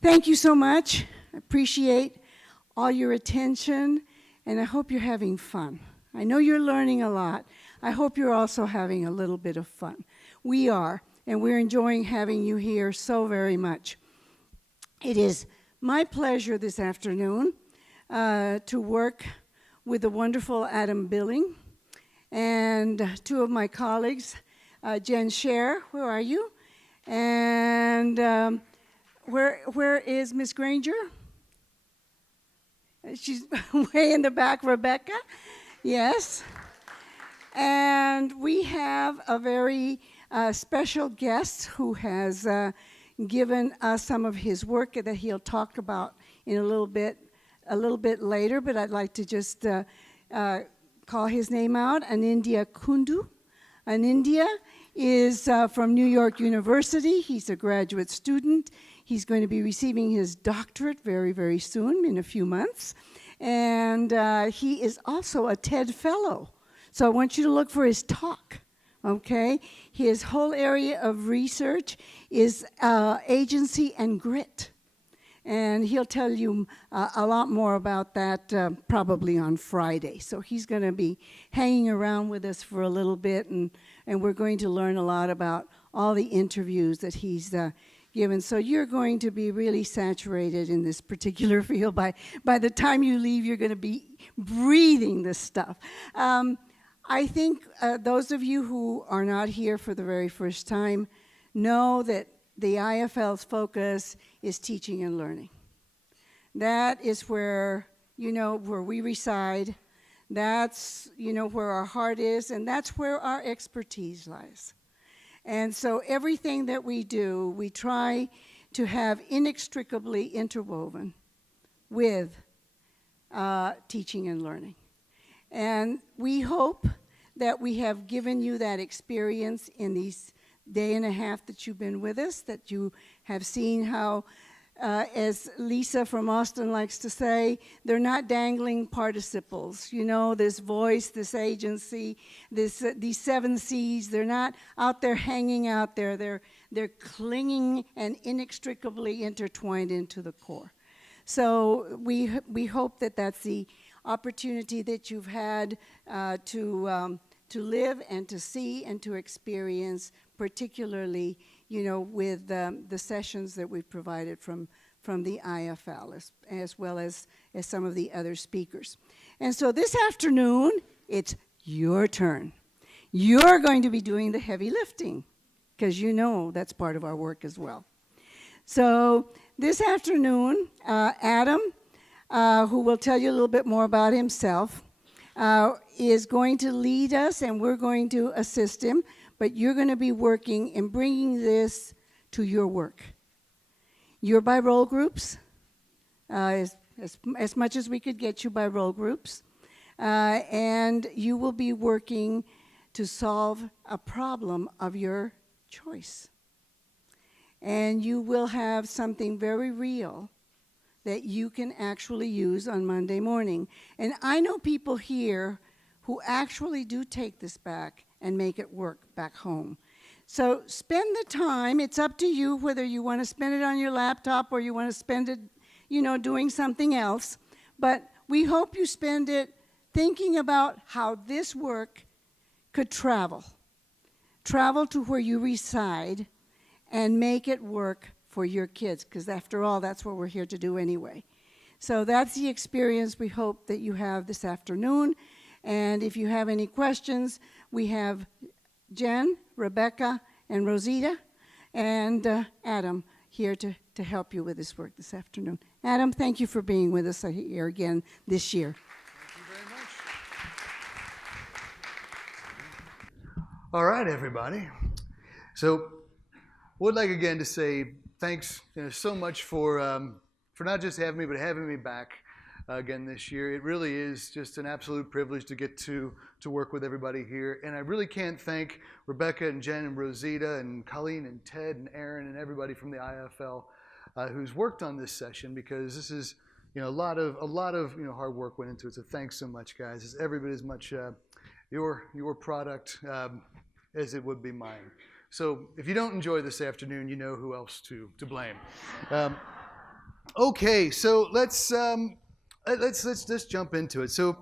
Thank you so much. I appreciate all your attention, and I hope you're having fun. I know you're learning a lot. I hope you're also having a little bit of fun. We are, and we're enjoying having you here so very much. It is my pleasure this afternoon to work with the wonderful Adam Billing and two of my colleagues, Jen Scher, where are you? And where is Miss Granger? She's way in the back, Rebecca. Yes. And we have a very special guest who has given us some of his work that he'll talk about in a little bit later, but I'd like to just call his name out, Anindya Kundu. Anindya is from New York University. He's a graduate student. He's going to be receiving his doctorate very, very soon, in a few months. And he is also a TED Fellow. So I want you to look for his talk, okay? His whole area of research is agency and grit. And he'll tell you a lot more about that probably on Friday. So he's going to be hanging around with us for a little bit, and we're going to learn a lot about all the interviews that he's given. So you're going to be really saturated in this particular field. By the time you leave, you're going to be breathing this stuff. I think those of you who are not here for the very first time know that the IFL's focus is teaching and learning. That is where, where we reside. That's, where our heart is, and that's where our expertise lies. And so everything that we do, we try to have inextricably interwoven with teaching and learning. And we hope that we have given you that experience in these day and a half that you've been with us, that you have seen how, as Lisa from Austin likes to say, they're not dangling participles. This voice, this agency, these 7 C's, they're not out there hanging out there. They're clinging and inextricably intertwined into the core. So we hope that that's the opportunity that you've had to live and to see and to experience, particularly, with the sessions that we've provided from the IFL, as well as some of the other speakers. And so this afternoon, it's your turn. You're going to be doing the heavy lifting, because that's part of our work as well. So this afternoon, Adam, who will tell you a little bit more about himself, is going to lead us, and we're going to assist him, but you're going to be working in bringing this to your work. You're by role groups, as much as we could get you by role groups, and you will be working to solve a problem of your choice. And you will have something very real that you can actually use on Monday morning. And I know people here who actually do take this back and make it work back home. So spend the time. It's up to you whether you want to spend it on your laptop or you want to spend it, doing something else. But we hope you spend it thinking about how this work could travel to where you reside and make it work for your kids, because after all, that's what we're here to do anyway. So that's the experience we hope that you have this afternoon. And if you have any questions, we have Jen, Rebecca, and Rosita, and Adam here to help you with this work this afternoon. Adam, thank you for being with us here again this year. Thank you very much. All right, everybody. So would like again to say thanks so much for not just having me, but having me back again this year. It really is just an absolute privilege to get to work with everybody here. And I really can't thank Rebecca and Jen and Rosita and Colleen and Ted and Aaron and everybody from the IFL who's worked on this session, because this is a lot of hard work went into it. So thanks so much, guys. It's every bit as much your product as it would be mine. So if you don't enjoy this afternoon, you know who else to blame. Okay, so let's just jump into it. So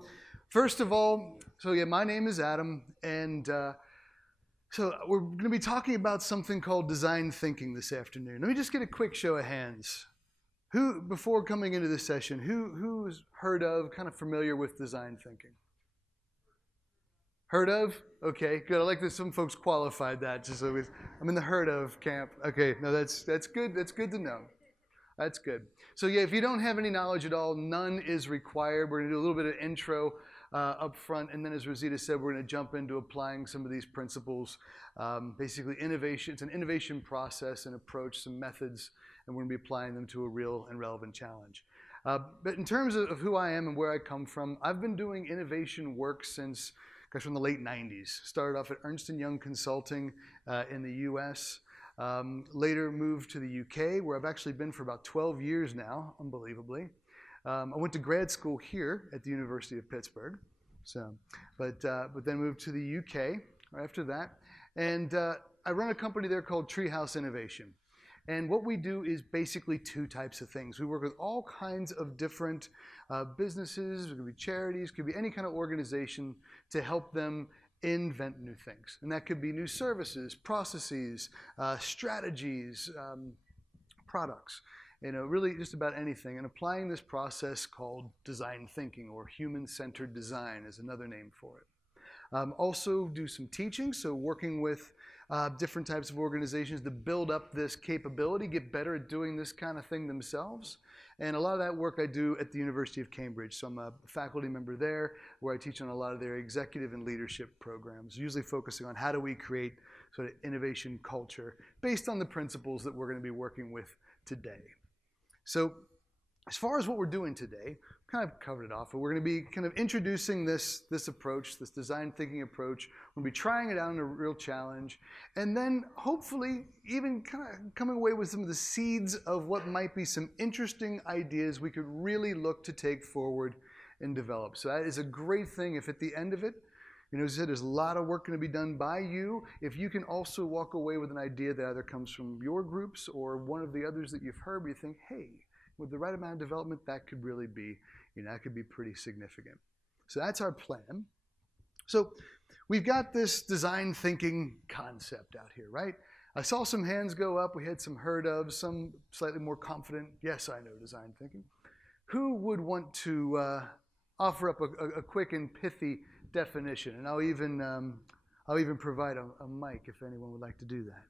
first of all, so yeah, my name is Adam, and so we're going to be talking about something called design thinking this afternoon. Let me just get a quick show of hands. Who, before coming into this session, who's heard of, kind of familiar with design thinking? Heard of? Okay, good. I like that some folks qualified that. Just so I'm in the heard of camp. Okay, no, that's good. That's good to know. That's good. So yeah, if you don't have any knowledge at all, none is required. We're going to do a little bit of intro up front, and then as Rosita said, we're going to jump into applying some of these principles. Basically, innovation. It's an innovation process and approach, some methods, and we're going to be applying them to a real and relevant challenge. But in terms of who I am and where I come from, I've been doing innovation work since, gosh, from the late 90s. Started off at Ernst & Young Consulting in the U.S., later moved to the UK, where I've actually been for about 12 years now, unbelievably. I went to grad school here at the University of Pittsburgh, but then moved to the UK right after that. And I run a company there called Treehouse Innovation. And what we do is basically two types of things. We work with all kinds of different businesses, it could be charities, it could be any kind of organization to help them invent new things. And that could be new services, processes, strategies, products, really just about anything. And applying this process called design thinking, or human-centered design is another name for it. Also do some teaching, so working with different types of organizations to build up this capability, get better at doing this kind of thing themselves. And a lot of that work I do at the University of Cambridge. So I'm a faculty member there where I teach on a lot of their executive and leadership programs, usually focusing on how do we create sort of innovation culture based on the principles that we're going to be working with today. So as far as what we're doing today, kind of covered it off, but we're going to be kind of introducing this approach, this design thinking approach. We're going to be trying it out in a real challenge, and then hopefully even kind of coming away with some of the seeds of what might be some interesting ideas we could really look to take forward and develop. So that is a great thing if at the end of it, as I said, there's a lot of work going to be done by you. If you can also walk away with an idea that either comes from your groups or one of the others that you've heard, but you think, hey, with the right amount of development, that could really be, that could be pretty significant. So that's our plan. So we've got this design thinking concept out here, right? I saw some hands go up. We had some heard of, some slightly more confident. Yes, I know design thinking. Who would want to offer up a quick and pithy definition? And I'll even provide a mic if anyone would like to do that.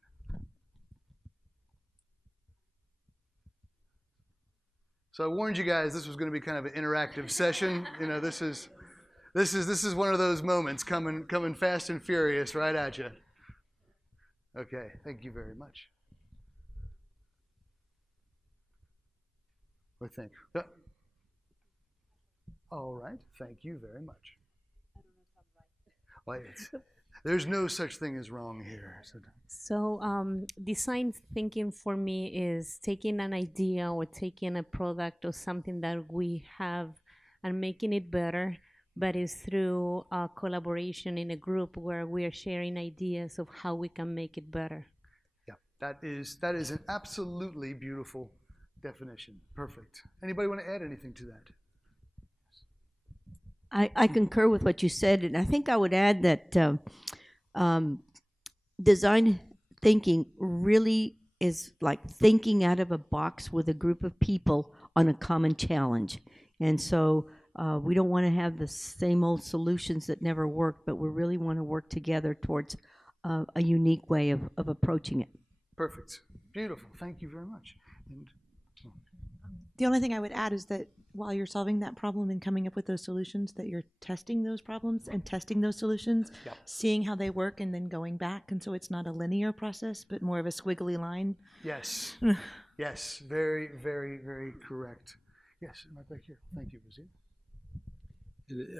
So I warned you guys this was going to be kind of an interactive session. This is one of those moments coming fast and furious right at you. Okay, thank you very much. What do you think? All right, thank you very much. I don't know if I'm right. Well, there's no such thing as wrong here. So design thinking for me is taking an idea or taking a product or something that we have and making it better, but it's through collaboration in a group where we are sharing ideas of how we can make it better. Yeah, that is an absolutely beautiful definition. Perfect. Anybody want to add anything to that? I concur with what you said, and I think I would add that design thinking really is like thinking out of a box with a group of people on a common challenge. And so we don't want to have the same old solutions that never work, but we really want to work together towards a unique way of approaching it. Perfect. Beautiful. Thank you very much. And, the only thing I would add is that while you're solving that problem and coming up with those solutions, that you're testing those problems and testing those solutions, Yep. seeing how they work, and then going back. And so it's not a linear process, but more of a squiggly line. yes. Yes. Very, very, very correct. Yes. Right back here. Thank you, Rosita.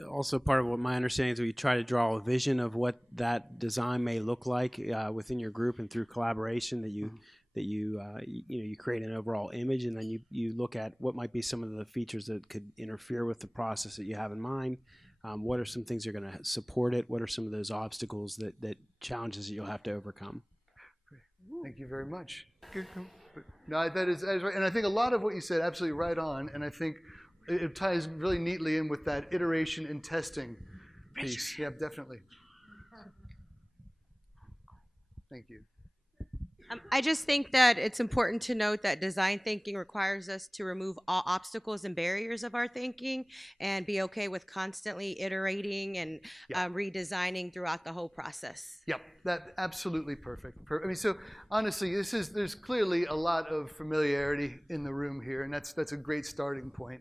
Also, part of what my understanding is we try to draw a vision of what that design may look like within your group, and through collaboration that you you create an overall image, and then you look at what might be some of the features that could interfere with the process that you have in mind. What are some things that are going to support it? What are some of those obstacles that challenges that you'll have to overcome? Great. Thank you very much. No, that is right. And I think a lot of what you said, absolutely right on. And I think it ties really neatly in with that iteration and testing piece. Yeah, definitely. Thank you. I just think that it's important to note that design thinking requires us to remove all obstacles and barriers of our thinking and be okay with constantly iterating and redesigning throughout the whole process. Yep, that absolutely perfect. I mean, so honestly, there's clearly a lot of familiarity in the room here, and that's a great starting point.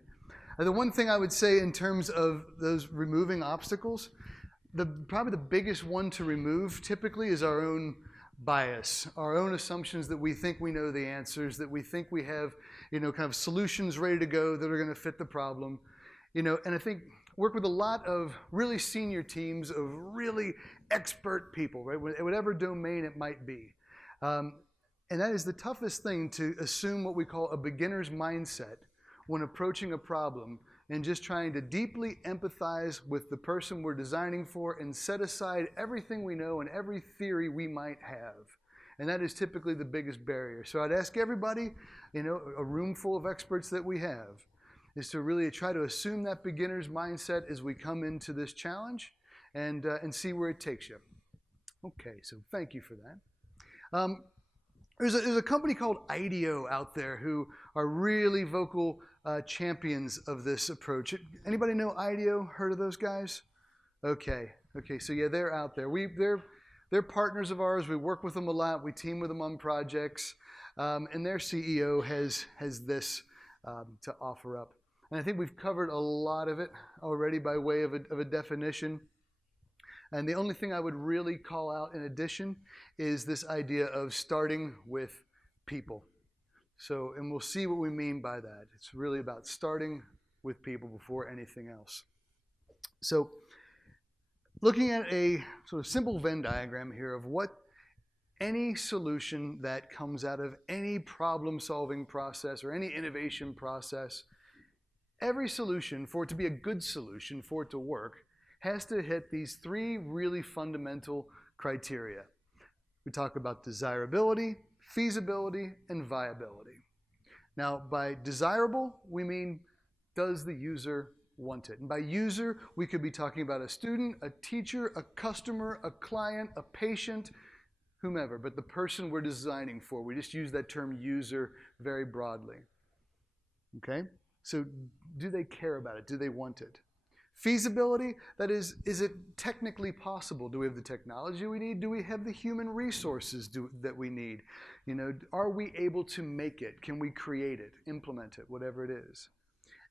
The one thing I would say in terms of those removing obstacles, probably the biggest one to remove typically is our own bias, our own assumptions that we think we know the answers, that we think we have, kind of solutions ready to go that are going to fit the problem, and I think work with a lot of really senior teams of really expert people, right, whatever domain it might be. And that is the toughest thing, to assume what we call a beginner's mindset when approaching a problem and just trying to deeply empathize with the person we're designing for and set aside everything we know and every theory we might have. And that is typically the biggest barrier. So I'd ask everybody, a room full of experts that we have, is to really try to assume that beginner's mindset as we come into this challenge and see where it takes you. Okay, so thank you for that. There's a company called IDEO out there who are really vocal champions of this approach. Anybody know IDEO? Heard of those guys? Okay, so yeah, they're out there. They're partners of ours. We work with them a lot. We team with them on projects, and their CEO has this to offer up. And I think we've covered a lot of it already by way of a definition. And the only thing I would really call out in addition is this idea of starting with people. So, and we'll see what we mean by that. It's really about starting with people before anything else. So, looking at a sort of simple Venn diagram here of what any solution that comes out of any problem-solving process or any innovation process, every solution, for it to be a good solution, for it to work, has to hit these three really fundamental criteria. We talk about desirability, feasibility, and viability. Now, by desirable, we mean, does the user want it? And by user, we could be talking about a student, a teacher, a customer, a client, a patient, whomever, but the person we're designing for. We just use that term user very broadly. Okay? So do they care about it? Do they want it? Feasibility, that is it technically possible? Do we have the technology we need? Do we have the human resources that we need? Are we able to make it? Can we create it, implement it, whatever it is?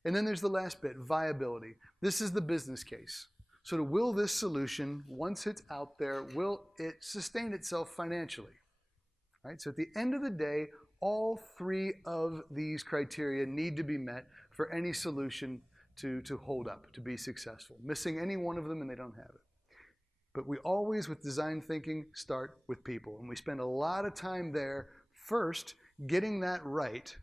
And then there's the last bit, viability. This is the business case. So will this solution, once it's out there, will it sustain itself financially? Right? So at the end of the day, all three of these criteria need to be met for any solution to hold up, to be successful. Missing any one of them and they don't have it. But we always, with design thinking, start with people. And we spend a lot of time there first getting that right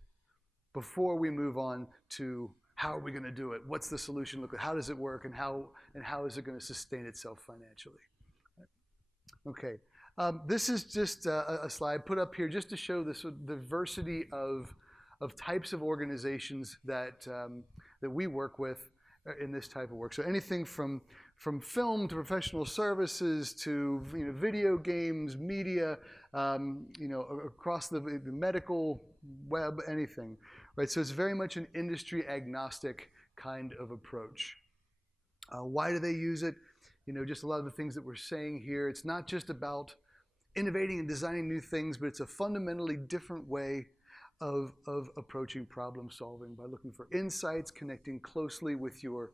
before we move on to how are we going to do it? What's the solution look like? How does it work? And how is it going to sustain itself financially? Okay. This is just a slide put up here just to show this diversity of types of organizations that we work with in this type of work. So anything from film to professional services to video games, media, across the medical web, anything, right? So it's very much an industry agnostic kind of approach. Why do they use it? Just a lot of the things that we're saying here. It's not just about innovating and designing new things, but it's a fundamentally different way of approaching problem solving by looking for insights, connecting closely with your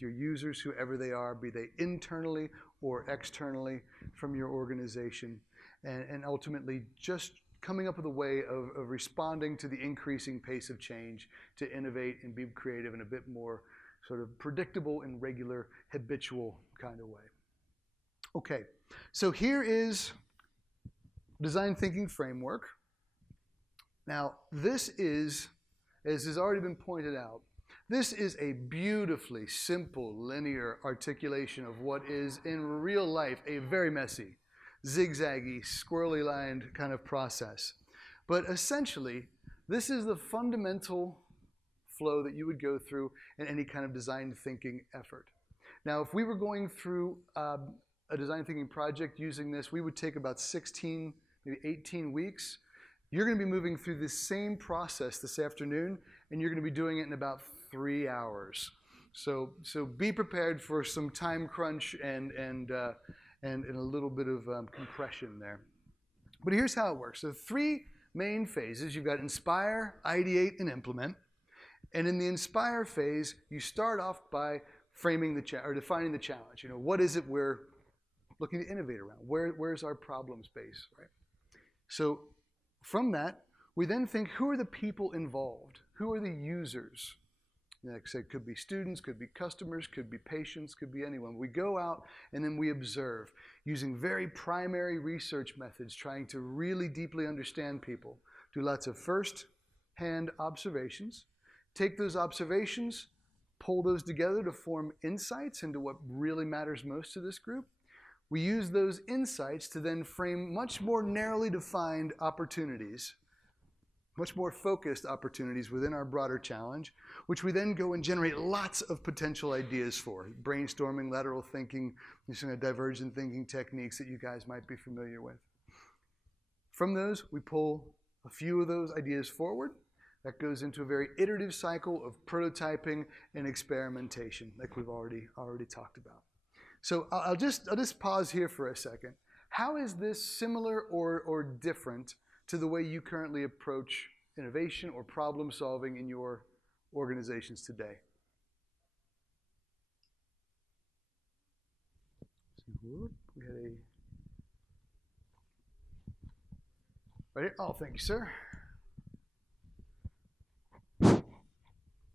users, whoever they are, be they internally or externally from your organization, and ultimately just coming up with a way of responding to the increasing pace of change to innovate and be creative in a bit more sort of predictable and regular, habitual kind of way. Okay, so here is design thinking framework. Now, this is, as has already been pointed out, this is a beautifully simple, linear articulation of what is, in real life, a very messy, zigzaggy, squirrely-lined kind of process. But essentially, this is the fundamental flow that you would go through in any kind of design thinking effort. Now, if we were going through a design thinking project using this, we would take about 16, maybe 18 weeks. You're going to be moving through this same process this afternoon, and you're going to be doing it in about 3 hours. So be prepared for some time crunch and a little bit of compression there. But here's how it works. So 3 main phases. You've got inspire, ideate, and implement. And in the inspire phase, you start off by framing or defining the challenge. What is it we're looking to innovate around? Where's our problem space, right? So from that, we then think, who are the people involved? Who are the users? Like I said, could be students, could be customers, could be patients, could be anyone. We go out and then we observe using very primary research methods, trying to really deeply understand people. Do lots of first-hand observations. Take those observations, pull those together to form insights into what really matters most to this group. We use those insights to then frame much more narrowly defined opportunities, much more focused opportunities within our broader challenge, which we then go and generate lots of potential ideas for. Brainstorming, lateral thinking, using divergent thinking techniques that you guys might be familiar with. From those, we pull a few of those ideas forward. That goes into a very iterative cycle of prototyping and experimentation, like we've already talked about. So I'll just pause here for a second. How is this similar or different to the way you currently approach innovation or problem solving in your organizations today? We had a right here. Oh, thank you, sir.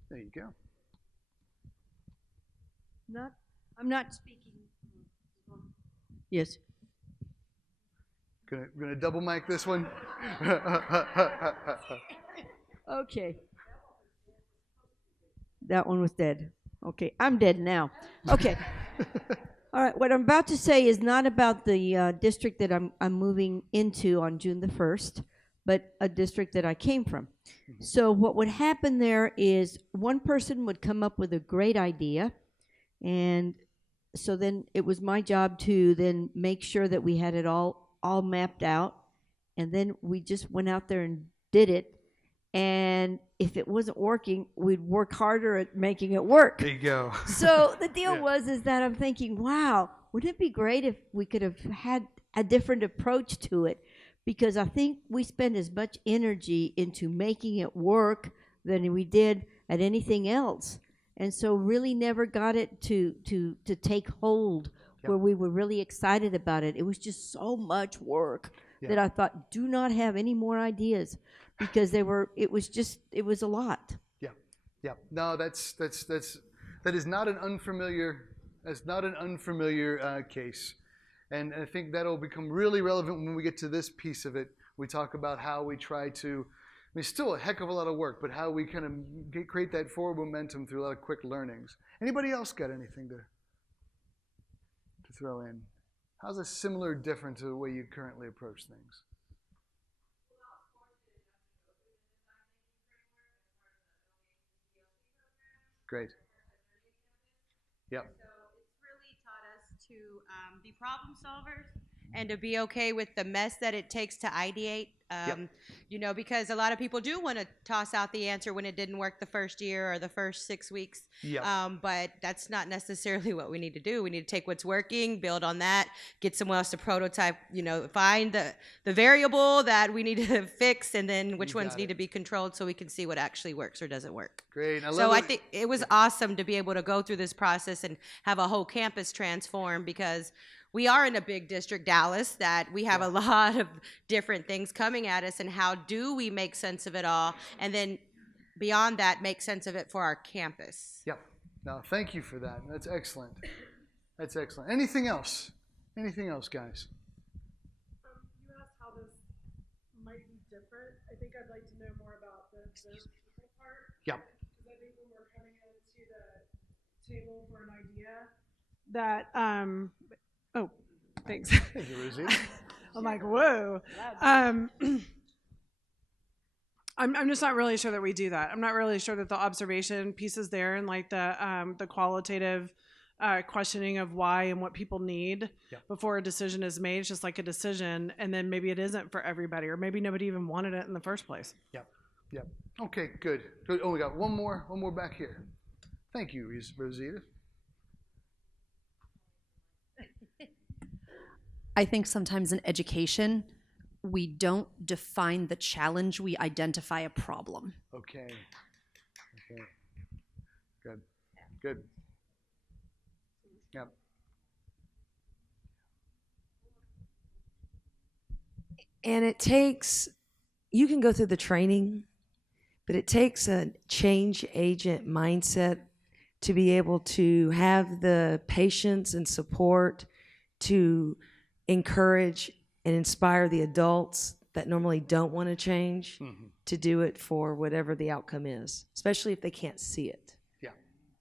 There you go. I'm not speaking. Yes. Gonna double mic this one. Okay. That one was dead. Okay, I'm dead now. Okay. All right, what I'm about to say is not about the district that I'm moving into on June the 1st, but a district that I came from. So what would happen there is one person would come up with a great idea, and so then it was my job to then make sure that we had it all mapped out, and then we just went out there and did it. And if it wasn't working, we'd work harder at making it work. There you go. So the deal is that I'm thinking, wow, wouldn't it be great if we could have had a different approach to it? Because I think we spend as much energy into making it work than we did at anything else. And so really never got it to take hold where we were really excited about it. It was just so much work that I thought, do not have any more ideas, because it was a lot. Yeah. No, that is not an unfamiliar case. And I think that'll become really relevant when we get to this piece of it. We talk about how we try to, still a heck of a lot of work, but how we kind of create that forward momentum through a lot of quick learnings. Anybody else got anything to throw in? How's this similar or different to the way you currently approach things? Great. Yep. So it's really taught us to be problem solvers and to be okay with the mess that it takes to ideate. Because a lot of people do want to toss out the answer when it didn't work the first year or the first 6 weeks. But that's not necessarily what we need to do. We need to take what's working, build on that, get someone else to prototype, find the variable that we need to fix, and then which ones need to be controlled so we can see what actually works or doesn't work. Great. I think it was awesome to be able to go through this process and have a whole campus transform, because we are in a big district, Dallas, that we have a lot of different things coming at us, and how do we make sense of it all, and then beyond that, make sense of it for our campus. Yep. No, thank you for that. That's excellent. Anything else? Anything else, guys? You asked how this might be different. I think I'd like to know more about the people part. Yep. Because I think when we're coming into the table for an idea, that oh, thanks. Thank you, Rosie. I'm like, whoa. I'm just not really sure that we do that. I'm not really sure that the observation piece is there, and like the qualitative questioning of why and what people need before a decision is made. It's just like a decision, and then maybe it isn't for everybody, or maybe nobody even wanted it in the first place. Yep. Okay, good. Oh, we got one more back here. Thank you, Rosita. I think sometimes in education, we don't define the challenge, we identify a problem. Okay. Good. Yep. And it takes, you can go through the training, but it takes a change agent mindset to be able to have the patience and support to encourage and inspire the adults that normally don't want to change to do it for whatever the outcome is, especially if they can't see it. Yeah.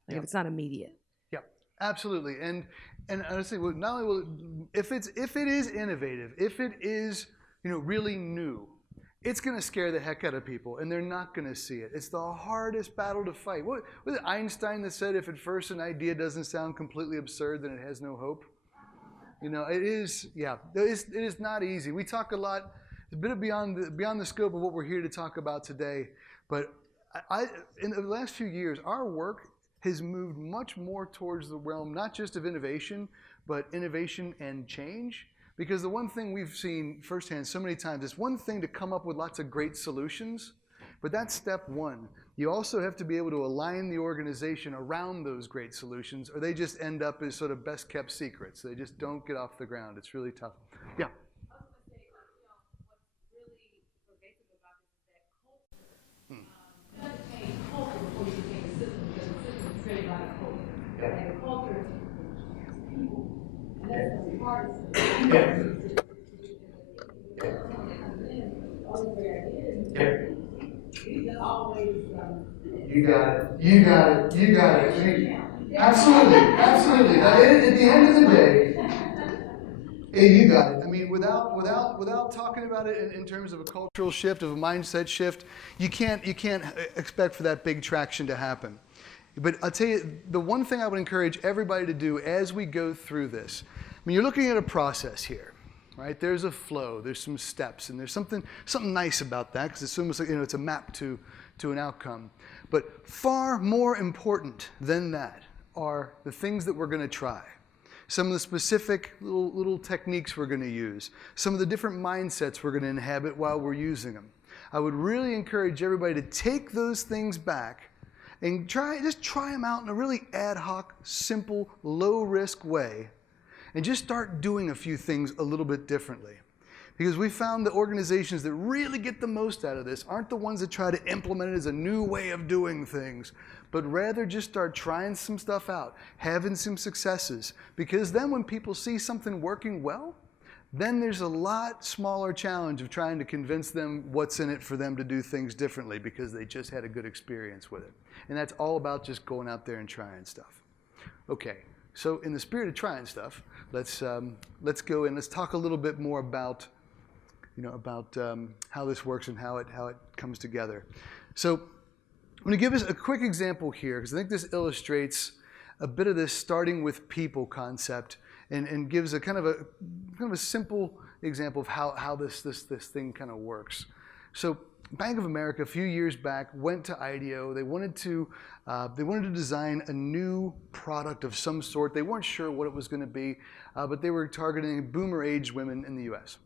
Like if it's not immediate. Yeah, absolutely. And honestly, not only will if it is innovative, if it is really new, it's going to scare the heck out of people, and they're not going to see it. It's the hardest battle to fight. What was it Einstein that said, if at first an idea doesn't sound completely absurd, then it has no hope? It is. Yeah, it is not easy. We talk a lot. It's a bit beyond the scope of what we're here to talk about today. But in the last few years, our work has moved much more towards the realm not just of innovation, but innovation and change. Because the one thing we've seen firsthand so many times, it's one thing to come up with lots of great solutions, but that's step one. You also have to be able to align the organization around those great solutions, or they just end up as sort of best kept secrets. They just don't get off the ground. It's really tough. Yeah. You got it. Absolutely. At the end of the day, you got it. I mean, without talking about it in terms of a cultural shift, of a mindset shift, you can't expect for that big traction to happen. But I'll tell you, the one thing I would encourage everybody to do as we go through this, I mean, you're looking at a process here, right? There's a flow, there's some steps, and there's something nice about that, because it's almost like, it's a map to an outcome. But far more important than that are the things that we're going to try. Some of the specific little techniques we're going to use. Some of the different mindsets we're going to inhabit while we're using them. I would really encourage everybody to take those things back and try them out in a really ad hoc, simple, low-risk way, and just start doing a few things a little bit differently. Because we found the organizations that really get the most out of this aren't the ones that try to implement it as a new way of doing things, but rather just start trying some stuff out, having some successes. Because then when people see something working well, then there's a lot smaller challenge of trying to convince them what's in it for them to do things differently, because they just had a good experience with it. And that's all about just going out there and trying stuff. Okay, so in the spirit of trying stuff, let's go and let's talk a little bit more about how this works and how it comes together. So I'm going to give us a quick example here, because I think this illustrates a bit of this starting with people concept, and gives a kind of a simple example of how this thing kind of works. So Bank of America a few years back went to IDEO. They wanted to design a new product of some sort. They weren't sure what it was going to be, but they were targeting boomer age women in the U.S.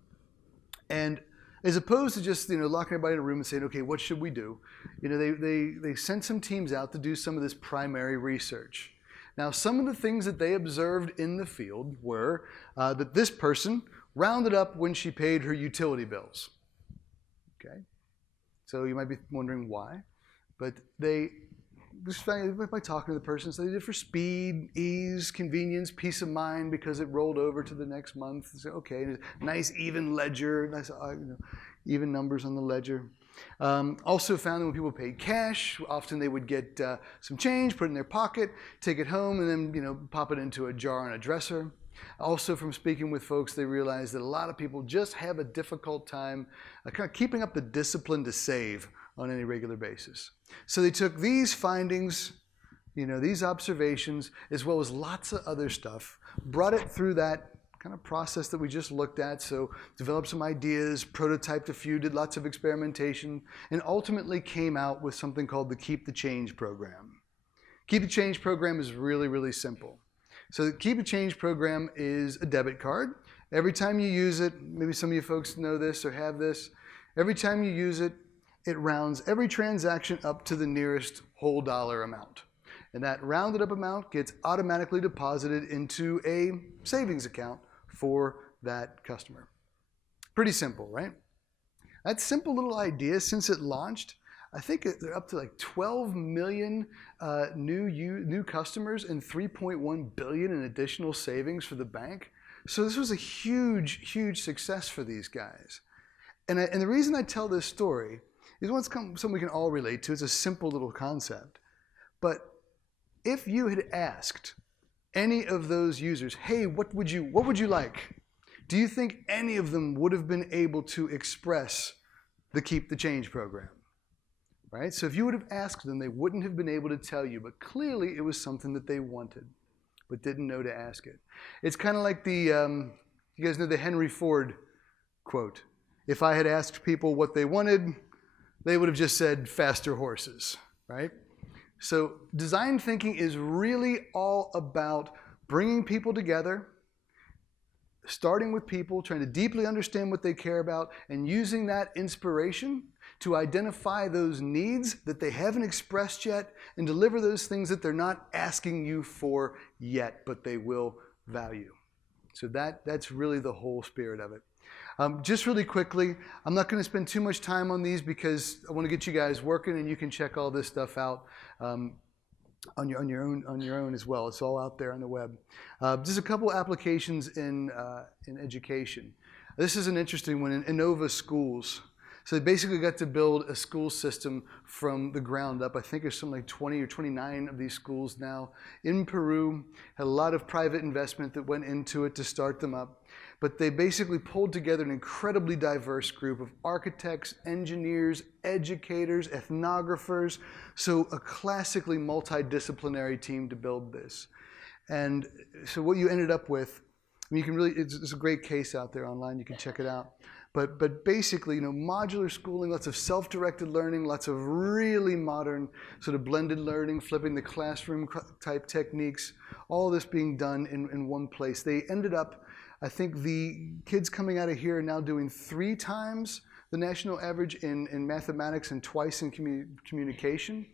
And as opposed to just locking everybody in a room and saying, okay, what should we do? They sent some teams out to do some of this primary research. Now, some of the things that they observed in the field were that this person rounded up when she paid her utility bills. Okay, so you might be wondering why, but they just by talking to the person, so they did for speed, ease, convenience, peace of mind, because it rolled over to the next month. So, okay, nice even ledger, nice even numbers on the ledger. Also found that when people paid cash, often they would get some change, put it in their pocket, take it home, and then pop it into a jar on a dresser. Also, from speaking with folks, they realized that a lot of people just have a difficult time kind of keeping up the discipline to save on any regular basis. So they took these findings, these observations, as well as lots of other stuff, brought it through that kind of process that we just looked at. So developed some ideas, prototyped a few, did lots of experimentation, and ultimately came out with something called the Keep the Change program. Keep the Change program is really, really simple. So the Keep the Change program is a debit card. Every time you use it, maybe some of you folks know this or have this, every time you use it, it rounds every transaction up to the nearest whole dollar amount. And that rounded up amount gets automatically deposited into a savings account for that customer. Pretty simple, right? That simple little idea, since it launched, I think they're up to like 12 million new customers and 3.1 billion in additional savings for the bank. So this was a huge, huge success for these guys. And the reason I tell this story is something we can all relate to. It's a simple little concept. But if you had asked any of those users, hey, what would you like? Do you think any of them would have been able to express the Keep the Change program? Right? So if you would have asked them, they wouldn't have been able to tell you, but clearly it was something that they wanted, but didn't know to ask it. It's kind of like you guys know the Henry Ford quote. If I had asked people what they wanted, they would have just said faster horses, right? So design thinking is really all about bringing people together, starting with people, trying to deeply understand what they care about, and using that inspiration to identify those needs that they haven't expressed yet and deliver those things that they're not asking you for yet, but they will value. So that's really the whole spirit of it. Just really quickly, I'm not going to spend too much time on these because I want to get you guys working, and you can check all this stuff out on your own as well. It's all out there on the web. Just a couple applications in education. This is an interesting one in Innova Schools. So they basically got to build a school system from the ground up. I think there's something like 20 or 29 of these schools now in Peru. Had a lot of private investment that went into it to start them up. But they basically pulled together an incredibly diverse group of architects, engineers, educators, ethnographers. So a classically multidisciplinary team to build this. And so what you ended up with, I mean, you can really, it's a great case out there online. You can check it out. But basically, modular schooling, lots of self-directed learning, lots of really modern sort of blended learning, flipping the classroom type techniques, all this being done in one place. They ended up, I think the kids coming out of here are now doing 3 times the national average in mathematics and twice in communication.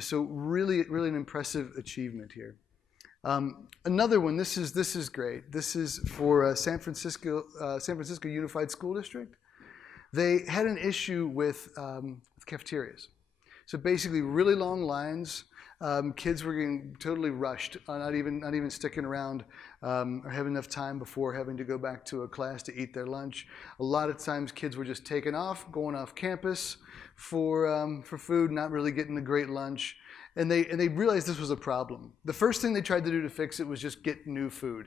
So really, really an impressive achievement here. Another one, this is great. This is for San Francisco Unified School District. They had an issue with cafeterias. So basically really long lines. Kids were getting totally rushed, not even sticking around or having enough time before having to go back to a class to eat their lunch. A lot of times kids were just taking off, going off campus for food, not really getting a great lunch. And they realized this was a problem. The first thing they tried to do to fix it was just get new food,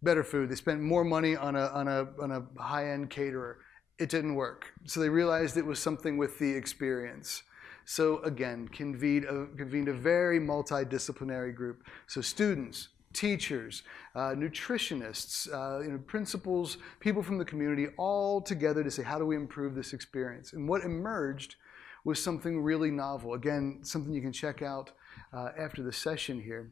better food. They spent more money on a high-end caterer. It didn't work. So they realized it was something with the experience. So again, convened a very multidisciplinary group. So students, teachers, nutritionists, principals, people from the community, all together to say, how do we improve this experience? And what emerged was something really novel. Again, something you can check out after the session here.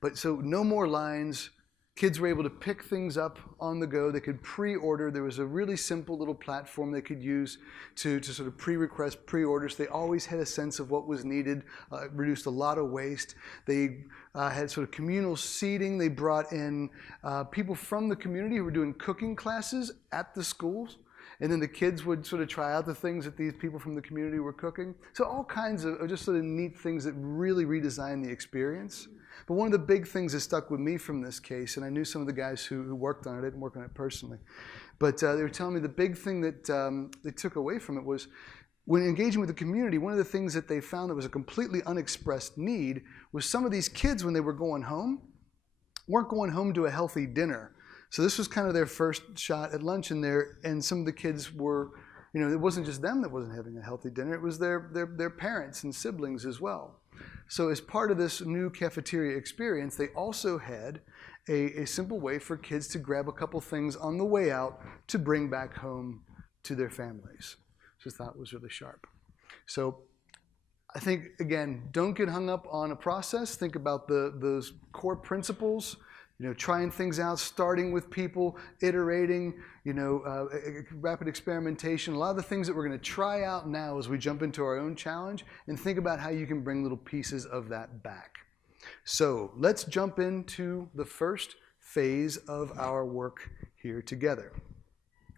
But so no more lines. Kids were able to pick things up on the go. They could pre-order. There was a really simple little platform they could use to sort of pre-request pre-orders. They always had a sense of what was needed, reduced a lot of waste. They had sort of communal seating. They brought in people from the community who were doing cooking classes at the schools. And then the kids would sort of try out the things that these people from the community were cooking. So all kinds of just sort of neat things that really redesigned the experience. But one of the big things that stuck with me from this case, and I knew some of the guys who worked on it, I didn't work on it personally, but they were telling me the big thing that they took away from it was when engaging with the community, one of the things that they found that was a completely unexpressed need was some of these kids, when they were going home, weren't going home to a healthy dinner. So this was kind of their first shot at lunch in there, and some of the kids were You know, it wasn't just them that wasn't having a healthy dinner, it was their parents and siblings as well. So as part of this new cafeteria experience, they also had a simple way for kids to grab a couple things on the way out to bring back home to their families. Just thought it was really sharp. So I think, again, don't get hung up on a process. Think about those core principles, you know, trying things out, starting with people, iterating, you know, rapid experimentation. A lot of the things that we're going to try out now as we jump into our own challenge, and think about how you can bring little pieces of that back. So let's jump into the first phase of our work here together,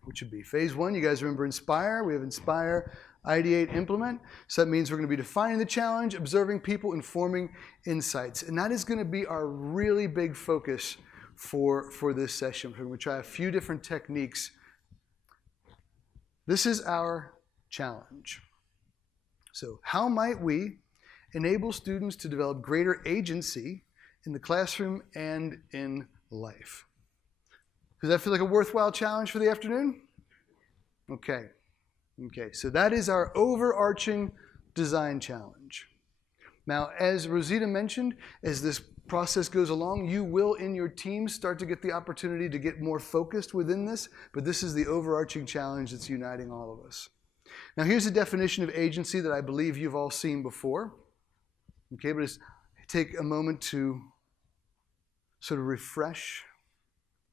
which would be phase 1. You guys remember Inspire? We have Inspire, Ideate, Implement. So that means we're going to be defining the challenge, observing people, and forming insights. And that is going to be our really big focus for this session. We're going to try a few different techniques. This is our challenge. So how might we enable students to develop greater agency in the classroom and in life? Does that feel like a worthwhile challenge for the afternoon? Okay. Okay, so that is our overarching design challenge. Now, as Rosita mentioned, as this process goes along, you will, in your teams, start to get the opportunity to get more focused within this, but this is the overarching challenge that's uniting all of us. Now, here's a definition of agency that I believe you've all seen before. Okay, but just take a moment to sort of refresh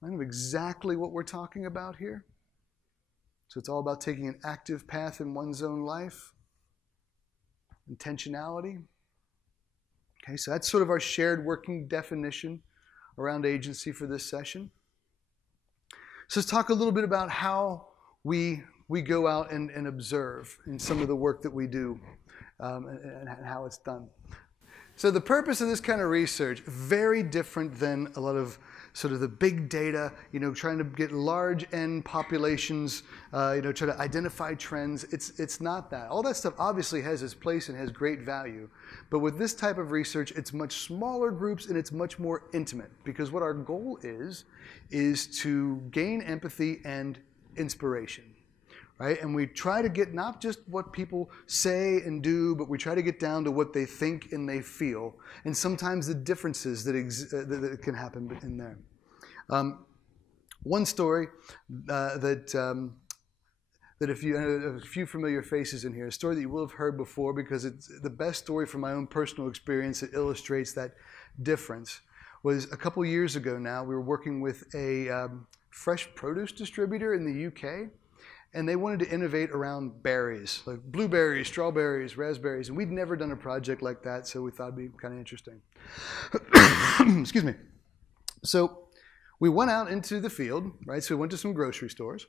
kind of exactly what we're talking about here. So it's all about taking an active path in one's own life, intentionality. Okay, so that's sort of our shared working definition around agency for this session. So let's talk a little bit about how we go out and observe in some of the work that we do and how it's done. So the purpose of this kind of research, very different than a lot of sort of the big data, you know, trying to get large N populations, you know, try to identify trends. It's not that. All that stuff obviously has its place and has great value. But with this type of research, it's much smaller groups and it's much more intimate, because what our goal is to gain empathy and inspiration. Right? And we try to get not just what people say and do, but we try to get down to what they think and they feel, and sometimes the differences that can happen in there. One story that if you a few familiar faces in here, a story that you will have heard before, because it's the best story from my own personal experience that illustrates that difference, was a couple years ago now. We were working with a fresh produce distributor in the UK. And they wanted to innovate around berries, like blueberries, strawberries, raspberries. And we'd never done a project like that, so we thought it'd be kind of interesting. Excuse me. So we went out into the field, right? So we went to some grocery stores.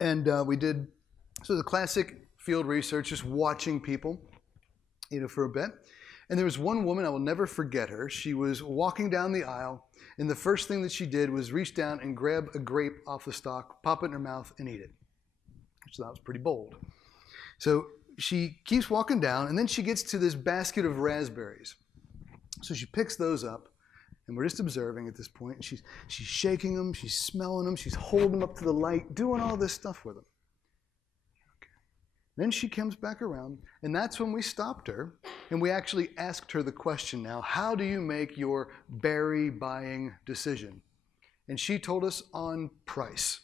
And we did sort of the classic field research, just watching people, you know, for a bit. And there was one woman, I will never forget her. She was walking down the aisle, and the first thing that she did was reach down and grab a grape off the stalk, pop it in her mouth, and eat it. So that was pretty bold. So she keeps walking down, and then she gets to this basket of raspberries. So she picks those up, and we're just observing at this point. And she's shaking them, she's smelling them, she's holding them up to the light, doing all this stuff with them. Then she comes back around, and that's when we stopped her, and we actually asked her the question now, how do you make your berry buying decision? And she told us on price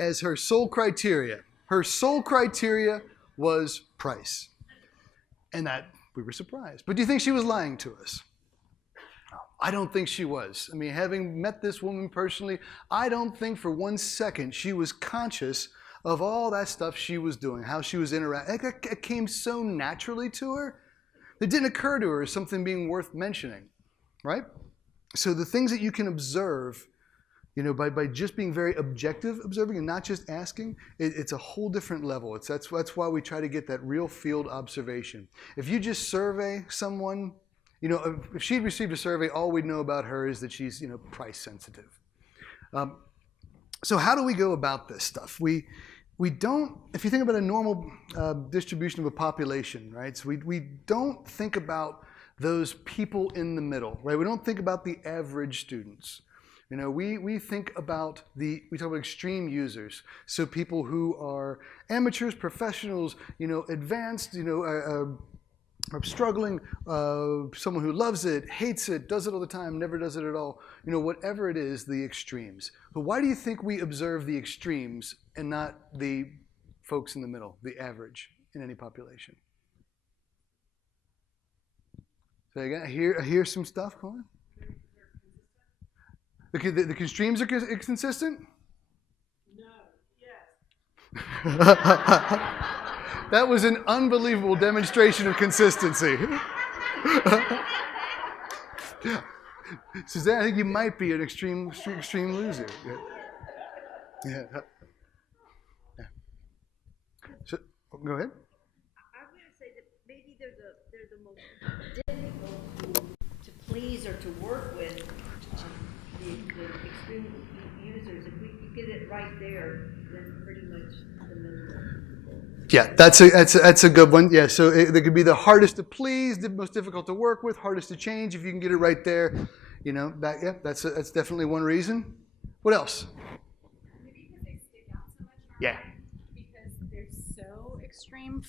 as her sole criteria. Her sole criteria was price. And that, we were surprised. But do you think she was lying to us? I don't think she was. I mean, having met this woman personally, I don't think for 1 second she was conscious of all that stuff she was doing, how she was interacting. It came so naturally to her. It didn't occur to her as something being worth mentioning, right? So the things that you can observe, you know, by just being very objective observing and not just asking, it's a whole different level. That's why we try to get that real field observation. If you just survey someone, you know, if she'd received a survey, all we'd know about her is that she's, you know, price sensitive. So how do we go about this stuff? We don't, if you think about a normal distribution of a population, right? So we don't think about those people in the middle, right? We don't think about the average students. You know, we think about we talk about extreme users. So people who are amateurs, professionals, you know, advanced, you know, are struggling, someone who loves it, hates it, does it all the time, never does it at all. You know, whatever it is, the extremes. But why do you think we observe the extremes and not the folks in the middle, the average in any population? So again, I hear some stuff. Come on. The extremes are consistent? No. Yes. That was an unbelievable demonstration of consistency. Suzanne, I think you might be an extreme loser. Yeah. So, go ahead. I'm going to say that maybe they're the most difficult to please or to work with, the extreme users. If we could get it right there, then pretty much the middle. Yeah, that's a good one. Yeah, so they could be the hardest to please, the most difficult to work with, hardest to change. If you can get it right there, you know, that's definitely one reason. What else? Maybe because they stick out so much. Yeah. Because they're so extreme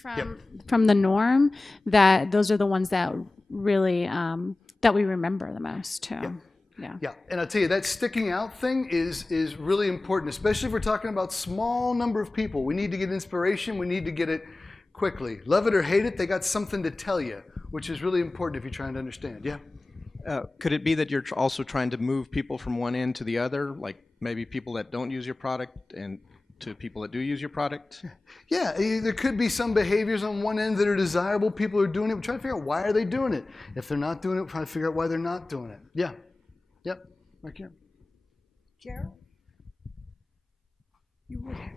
from the norm that those are the ones that really that we remember the most too. Yeah, and I'll tell you, that sticking out thing is really important, especially if we're talking about small number of people. We need to get inspiration. We need to get it quickly. Love it or hate it, they got something to tell you, which is really important if you're trying to understand. Yeah? Could it be that you're also trying to move people from one end to the other, like maybe people that don't use your product and to people that do use your product? Yeah, there could be some behaviors on one end that are desirable. People are doing it. We're trying to figure out why are they doing it. If they're not doing it, we're trying to figure out why they're not doing it. Yeah. Yep, right here. Gerald? You would have.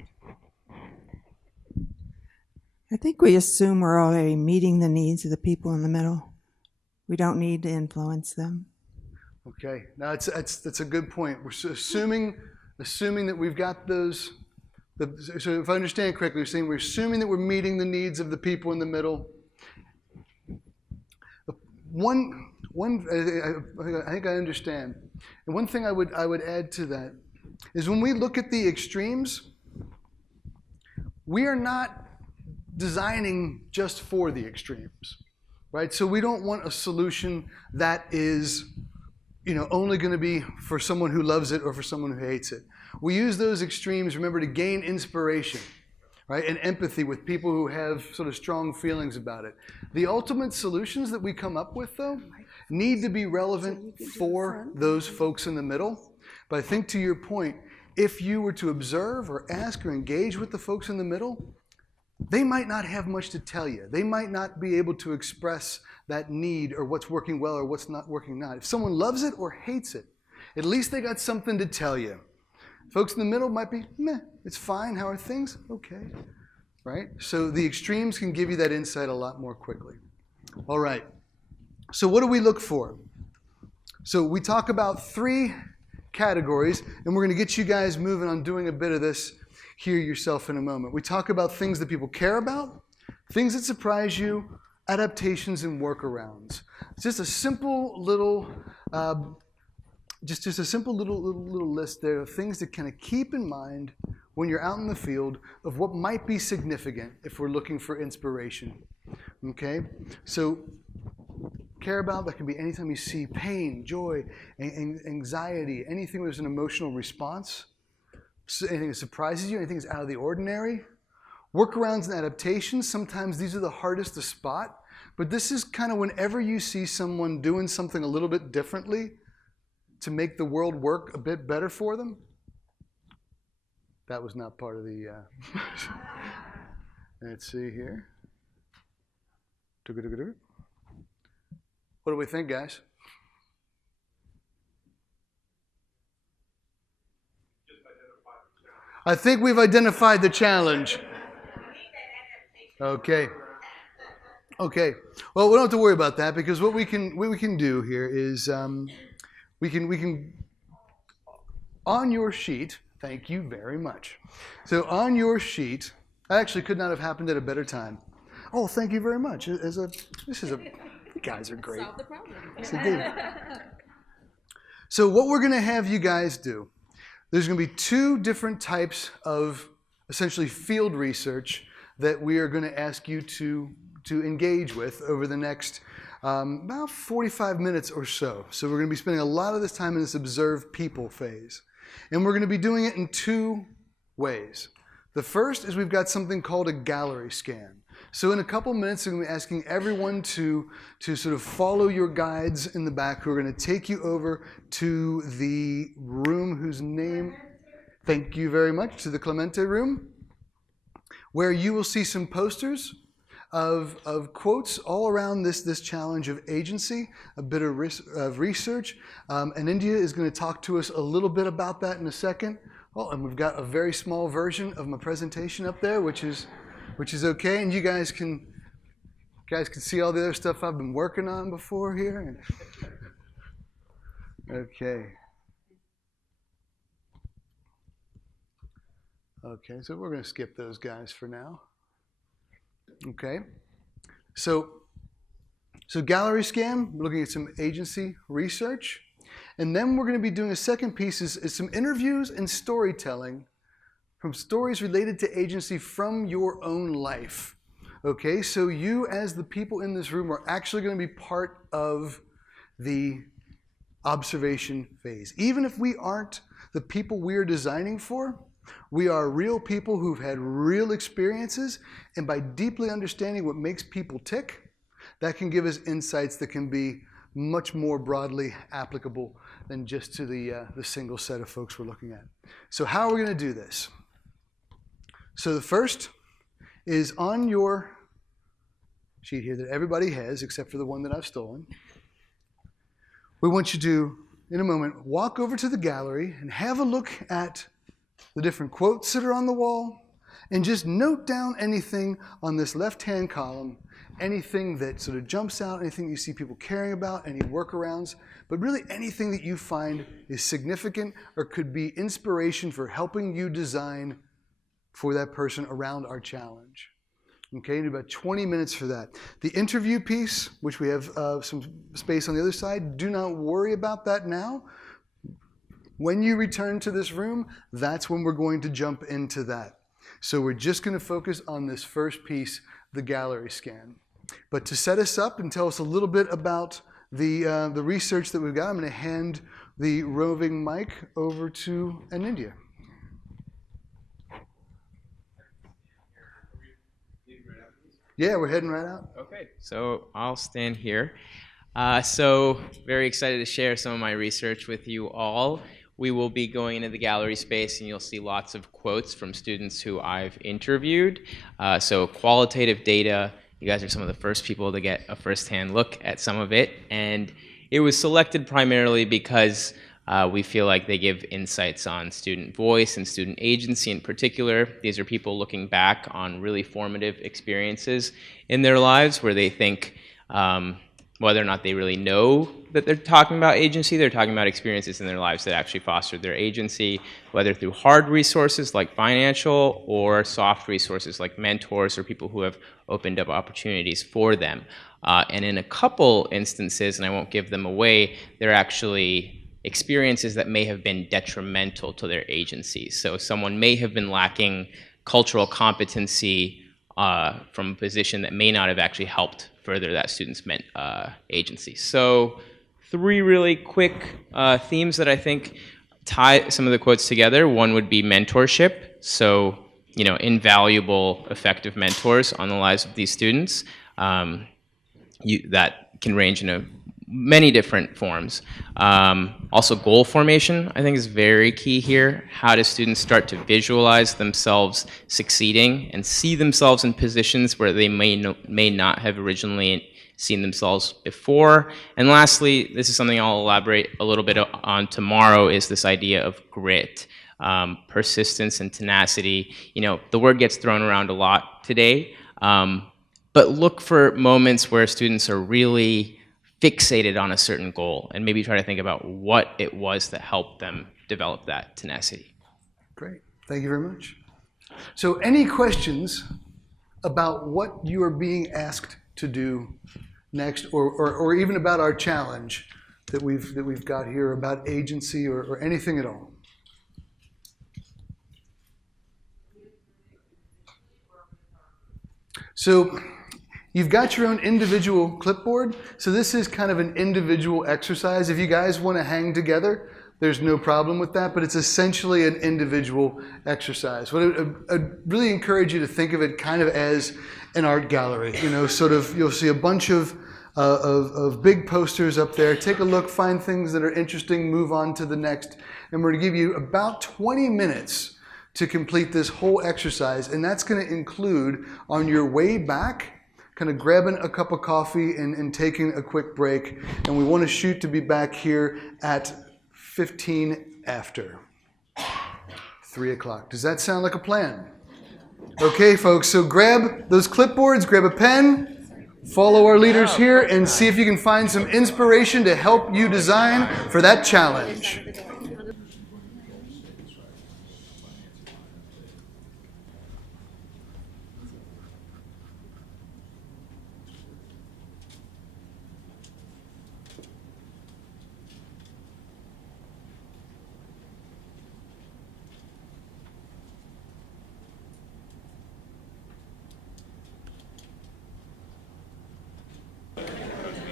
I think we assume we're already meeting the needs of the people in the middle. We don't need to influence them. Okay, now that's a good point. We're assuming that we've got those. So if I understand correctly, you're saying we're assuming that we're meeting the needs of the people in the middle. I think I understand. And one thing I would add to that is when we look at the extremes, we are not designing just for the extremes, right? So we don't want a solution that is, you know, only going to be for someone who loves it or for someone who hates it. We use those extremes, remember, to gain inspiration, right, and empathy with people who have sort of strong feelings about it. The ultimate solutions that we come up with, though, need to be relevant for those folks in the middle. But I think to your point, if you were to observe or ask or engage with the folks in the middle, they might not have much to tell you. They might not be able to express that need or what's working well or what's not working not. If someone loves it or hates it, at least they got something to tell you. Folks in the middle might be, meh, it's fine, how are things? Okay, right? So the extremes can give you that insight a lot more quickly. All right. So what do we look for? So we talk about 3 categories, and we're going to get you guys moving on doing a bit of this here yourself in a moment. We talk about things that people care about, things that surprise you, adaptations and workarounds. It's just a simple little, just a simple little list there of things to kind of keep in mind when you're out in the field of what might be significant if we're looking for inspiration. Okay, so care about, that can be anytime you see pain, joy, anxiety, anything where there's an emotional response, anything that surprises you, anything that's out of the ordinary. Workarounds and adaptations, sometimes these are the hardest to spot, but this is kind of whenever you see someone doing something a little bit differently to make the world work a bit better for them. That was not part of the, let's see here. What do we think, guys? I think we've identified the challenge. Okay. Okay. Well, we don't have to worry about that because what we can do here is we can on your sheet. Thank you very much. So on your sheet, that actually could not have happened at a better time. Oh, thank you very much. You guys are great. Solve the problem. So, So what we're going to have you guys do, there's going to be 2 different types of essentially field research that we are going to ask you to engage with over the next about 45 minutes or so. So we're going to be spending a lot of this time in this observe people phase. And we're going to be doing it in 2 ways. The first is we've got something called a gallery scan. So in a couple minutes, I'm going to be asking everyone to sort of follow your guides in the back who are going to take you over to the room whose name, thank you very much, to the Clemente room, where you will see some posters of quotes all around this challenge of agency, a bit of research. And India is going to talk to us a little bit about that in a second. Oh, and we've got a very small version of my presentation up there, which is okay. And you guys can see all the other stuff I've been working on before here. Okay. Okay, so we're going to skip those guys for now. Okay, so gallery scan, we're looking at some agency research. And then we're going to be doing a second piece is some interviews and storytelling from stories related to agency from your own life. Okay, so you as the people in this room are actually going to be part of the observation phase. Even if we aren't the people we are designing for, we are real people who've had real experiences, and by deeply understanding what makes people tick, that can give us insights that can be much more broadly applicable than just to the single set of folks we're looking at. So how are we going to do this? So the first is on your sheet here that everybody has, except for the one that I've stolen. We want you to, in a moment, walk over to the gallery and have a look at the different quotes that are on the wall, and just note down anything on this left-hand column, anything that sort of jumps out, anything you see people caring about, any workarounds, but really anything that you find is significant or could be inspiration for helping you design for that person around our challenge. Okay, need about 20 minutes for that. The interview piece, which we have some space on the other side, do not worry about that now. When you return to this room, that's when we're going to jump into that. So we're just going to focus on this first piece, the gallery scan. But to set us up and tell us a little bit about the research that we've got, I'm going to hand the roving mic over to Anindya. Yeah, we're heading right out. Okay, so I'll stand here. So very excited to share some of my research with you all. We will be going into the gallery space, and you'll see lots of quotes from students who I've interviewed. So qualitative data, you guys are some of the first people to get a firsthand look at some of it. And it was selected primarily because we feel like they give insights on student voice and student agency in particular. These are people looking back on really formative experiences in their lives where they think whether or not they really know that they're talking about agency, they're talking about experiences in their lives that actually fostered their agency, whether through hard resources like financial or soft resources like mentors or people who have opened up opportunities for them. And in a couple instances, and I won't give them away, they're actually experiences that may have been detrimental to their agency. So someone may have been lacking cultural competency from a position that may not have actually helped further that student's agency. So 3 really quick themes that I think tie some of the quotes together. One would be mentorship. So, you know, invaluable, effective mentors on the lives of these students. That can range in many different forms. Also goal formation, I think, is very key here. How do students start to visualize themselves succeeding and see themselves in positions where they may not have originally seen themselves before? And lastly, this is something I'll elaborate a little bit on tomorrow, is this idea of grit, persistence and tenacity. You know, the word gets thrown around a lot today, but look for moments where students are really fixated on a certain goal and maybe try to think about what it was that helped them develop that tenacity. Great, thank you very much. So any questions about what you are being asked to do next, or even about our challenge that we've got here about agency or anything at all? So you've got your own individual clipboard. So this is kind of an individual exercise. If you guys want to hang together, there's no problem with that, but it's essentially an individual exercise. I'd really encourage you to think of it kind of as an art gallery. You know, sort of, you'll see a bunch of big posters up there. Take a look, find things that are interesting, move on to the next. And we're going to give you about 20 minutes to complete this whole exercise, and that's going to include on your way back, kind of grabbing a cup of coffee and taking a quick break. And we want to shoot to be back here at 15 after 3 o'clock. Does that sound like a plan? Okay, folks, so grab those clipboards, grab a pen, follow our leaders here, and see if you can find some inspiration to help you design for that challenge.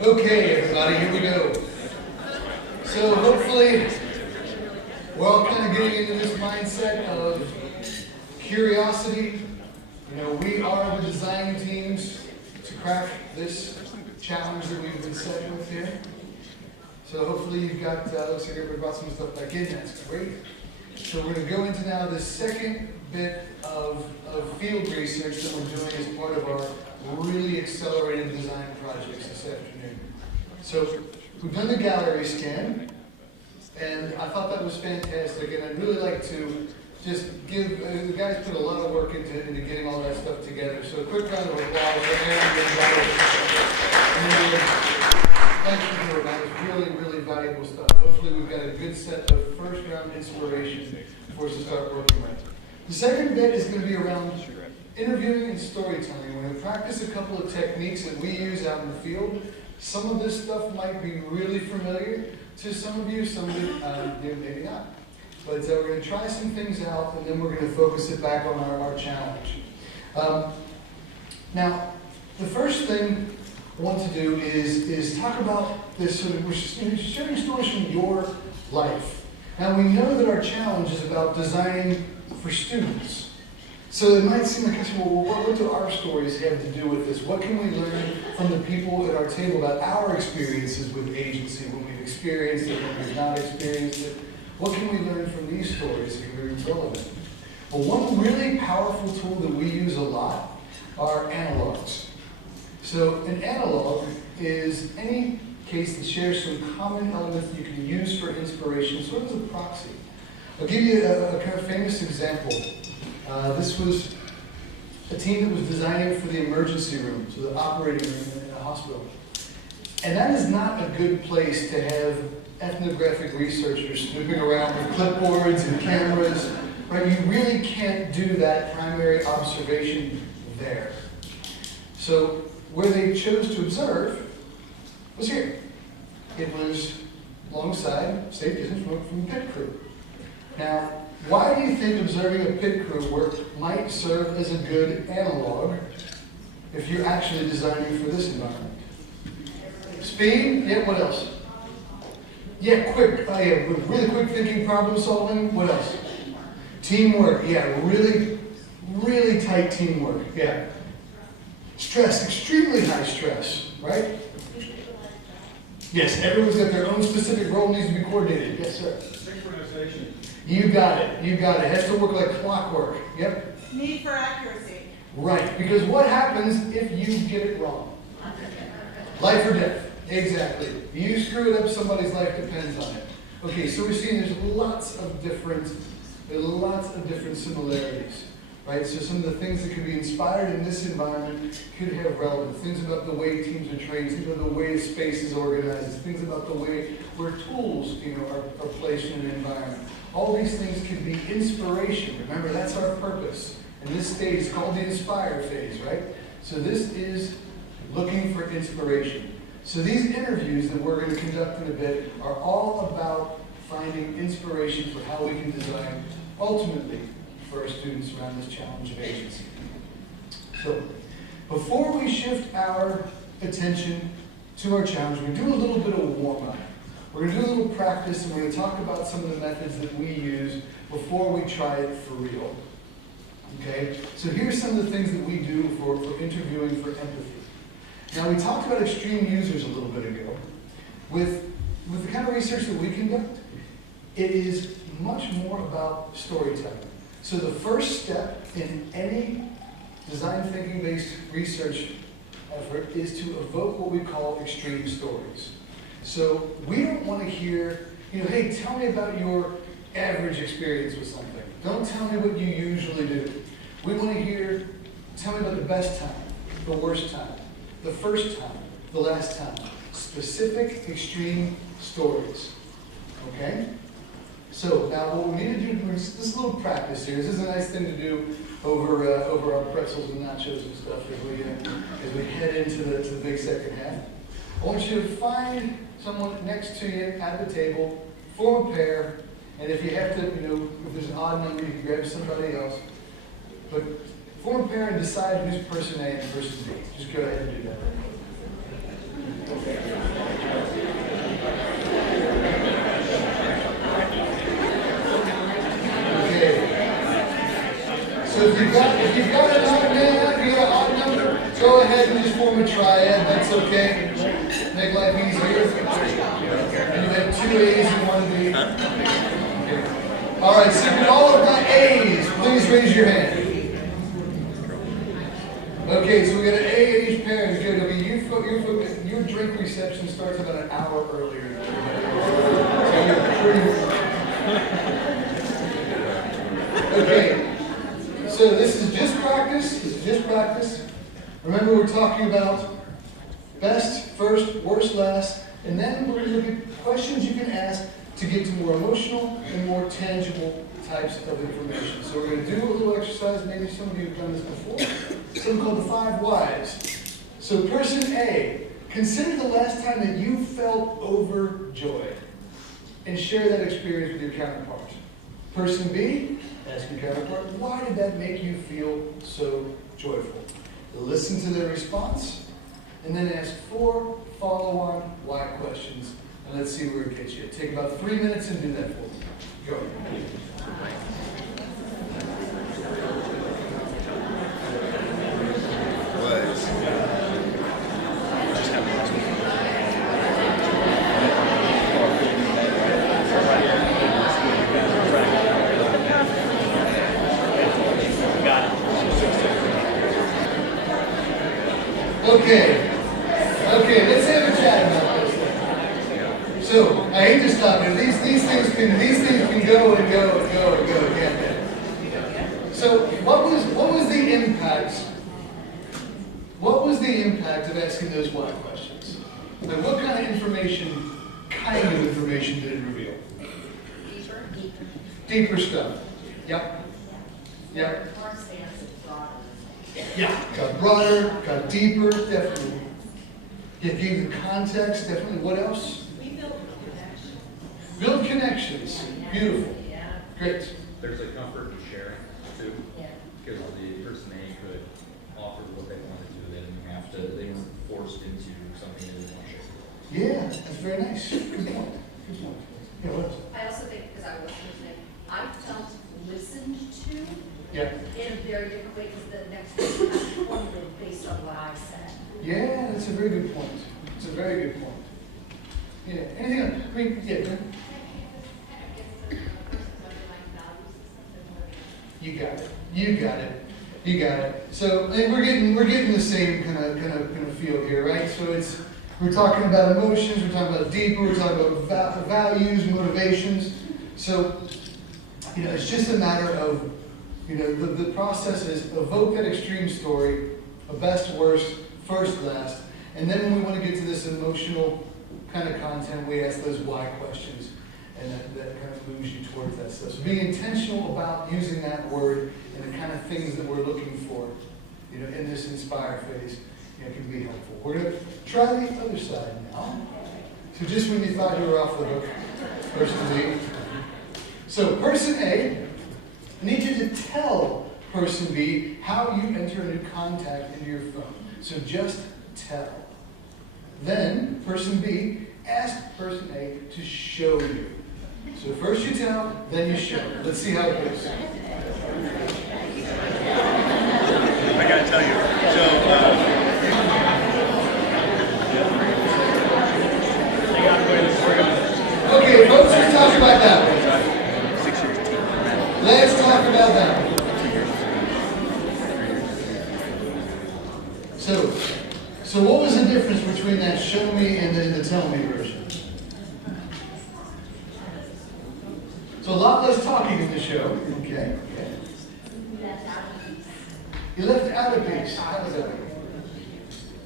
Okay, everybody, here we go. So hopefully we're all kind of getting into this mindset of curiosity. You know, we are the design teams to crack this challenge that we've been set with here. So hopefully you've got, looks like everybody brought some stuff back in, that's great. So we're going to go into now the second bit of field research that we're doing as part of our really accelerated design projects this afternoon. So we've done the gallery scan, and I thought that was fantastic, and I'd really like to just give, the guys put a lot of work into getting all that stuff together, so a quick round of applause for Aaron and thank you for that. It's really, really valuable stuff. Hopefully we've got a good set of first round inspiration for us to start working with. The second bit is going to be around interviewing and storytelling. We're going to practice a couple of techniques that we use out in the field. Some of this stuff might be really familiar to some of you, some of it maybe not. But we're going to try some things out, and then we're going to focus it back on our challenge. Now, the first thing I want to do is talk about this. So we're sharing stories from your life. Now, we know that our challenge is about designing for students. So it might seem like, well, what do our stories have to do with this? What can we learn from the people at our table about our experiences with agency, when we've experienced it, when we've not experienced it? What can we learn from these stories that are relevant? Well, one really powerful tool that we use a lot are analogs. So an analog is any case that shares some common elements that you can use for inspiration, sort of as a proxy. I'll give you a kind of famous example. This was a team that was designing for the emergency room, so the operating room in a hospital. And that is not a good place to have ethnographic researchers snooping around with clipboards and cameras. Right? You really can't do that primary observation there. So where they chose to observe was here. It was alongside, safe distance from the pit crew. Now, why do you think observing a pit crew work might serve as a good analog if you're actually designing for this environment? Speed? Yeah, what else? Yeah, quick. Yeah, really quick thinking, problem solving. What else? Teamwork. Yeah, really, really tight teamwork. Yeah. Stress, extremely high stress, right? Yes, everyone's got their own specific role, needs to be coordinated. Yes, sir. Synchronization. You got it. You got it. It has to work like clockwork. Yep. Need for accuracy. Right, because what happens if you get it wrong? Life or death. Exactly. You screw it up, somebody's life depends on it. Okay, so we're seeing there's lots of different similarities. Right? So some of the things that could be inspired in this environment could have relevance. Things about the way teams are trained, things about the way space is organized, things about the way where tools, are placed in an environment. All these things could be inspiration. Remember, that's our purpose. And this stage is called the inspire phase, right? So this is looking for inspiration. So these interviews that we're going to conduct in a bit are all about finding inspiration for how we can design ultimately for our students around this challenge of agency. So before we shift our attention to our challenge, we're going to do a little bit of a warm-up. We're going to do a little practice, and we're going to talk about some of the methods that we use before we try it for real. Okay? So here's some of the things that we do for interviewing for empathy. Now, we talked about extreme users a little bit ago. With the kind of research that we conduct, it is much more about storytelling. So the first step in any design thinking-based research effort is to evoke what we call extreme stories. So we don't want to hear, hey, tell me about your average experience with something. Don't tell me what you usually do. We want to hear, tell me about the best time, the worst time, the first time, the last time. Specific, extreme stories. Okay? So now what we need to do is this little practice here. This is a nice thing to do over our pretzels and nachos and stuff as we head into the big second half. I want you to find someone next to you at the table, form a pair, and if you have to, if there's an odd number, you can grab somebody else. But form a pair and decide who's person A and person B. Just go ahead and do that. Okay. So if you've got an odd number, go ahead and just form a triad. That's okay. Make life easier. And you have 2 A's and 1 B. Okay. All right, so if all of my A's, please raise your hand. Okay, so we got an A in each pair. Good. Okay, your drink reception starts about an hour earlier. So you're okay. So this is just practice. Remember, we're talking about best, first, worst, last, and then we're going to look at questions you can ask to get to more emotional and more tangible types of information. So we're going to do a little exercise. Maybe some of you have done this before. Something called the 5 whys. So person A, consider the last time that you felt overjoyed and share that experience with your counterpart. Person B, ask your counterpart, why did that make you feel so joyful? Listen to their response, and then ask 4 follow-on why questions, and let's see where it gets you. Take about 3 minutes and do that for me. Go. Okay, let's have a chat about this. So, I hate to stop you. These things can go and go and go and go. Yeah. So, what was the impact? What was the impact of asking those why questions? Like, what kind of information did it reveal? Deeper stuff. Yep. Yeah, got broader, got deeper, definitely. It gave the context, definitely. What else? We built connections. Build connections. Beautiful. Great. There's a comfort in sharing, too. Because the person A could offer what they want to do. They weren't forced into something they didn't want to share. Yeah, that's very nice. Good point. Yeah, what else? I also think, because I was listening, I felt listened to in a very different way, because the next question I formulated based on what I said. Yeah, that's a very good point. It's a very good point. Yeah. Anything else? I mean, yeah. You got it. So we're getting the same kind of feel here, right? So we're talking about emotions, we're talking about deeper, we're talking about values, motivations. So it's just a matter of the process is evoke that extreme story, a best, worst, first, last, and then when we want to get to this emotional kind of content, we ask those why questions, and that kind of moves you towards that stuff. So being intentional about using that word and the kind of things that we're looking for, in this inspire phase can be helpful. We're going to try the other side now. So just when you thought you were off the hook, person B. So person A, I need you to tell person B how you enter a new contact into your phone. So just tell. Then person B, ask person A to show you. So first you tell, then you show. Let's see how it goes. I gotta tell you. Okay, folks, let's talk about that one. Let's talk about that one. So what was the difference between that show me and then the tell me version? So a lot less talking in the show. Okay. You left out a piece. How does that work?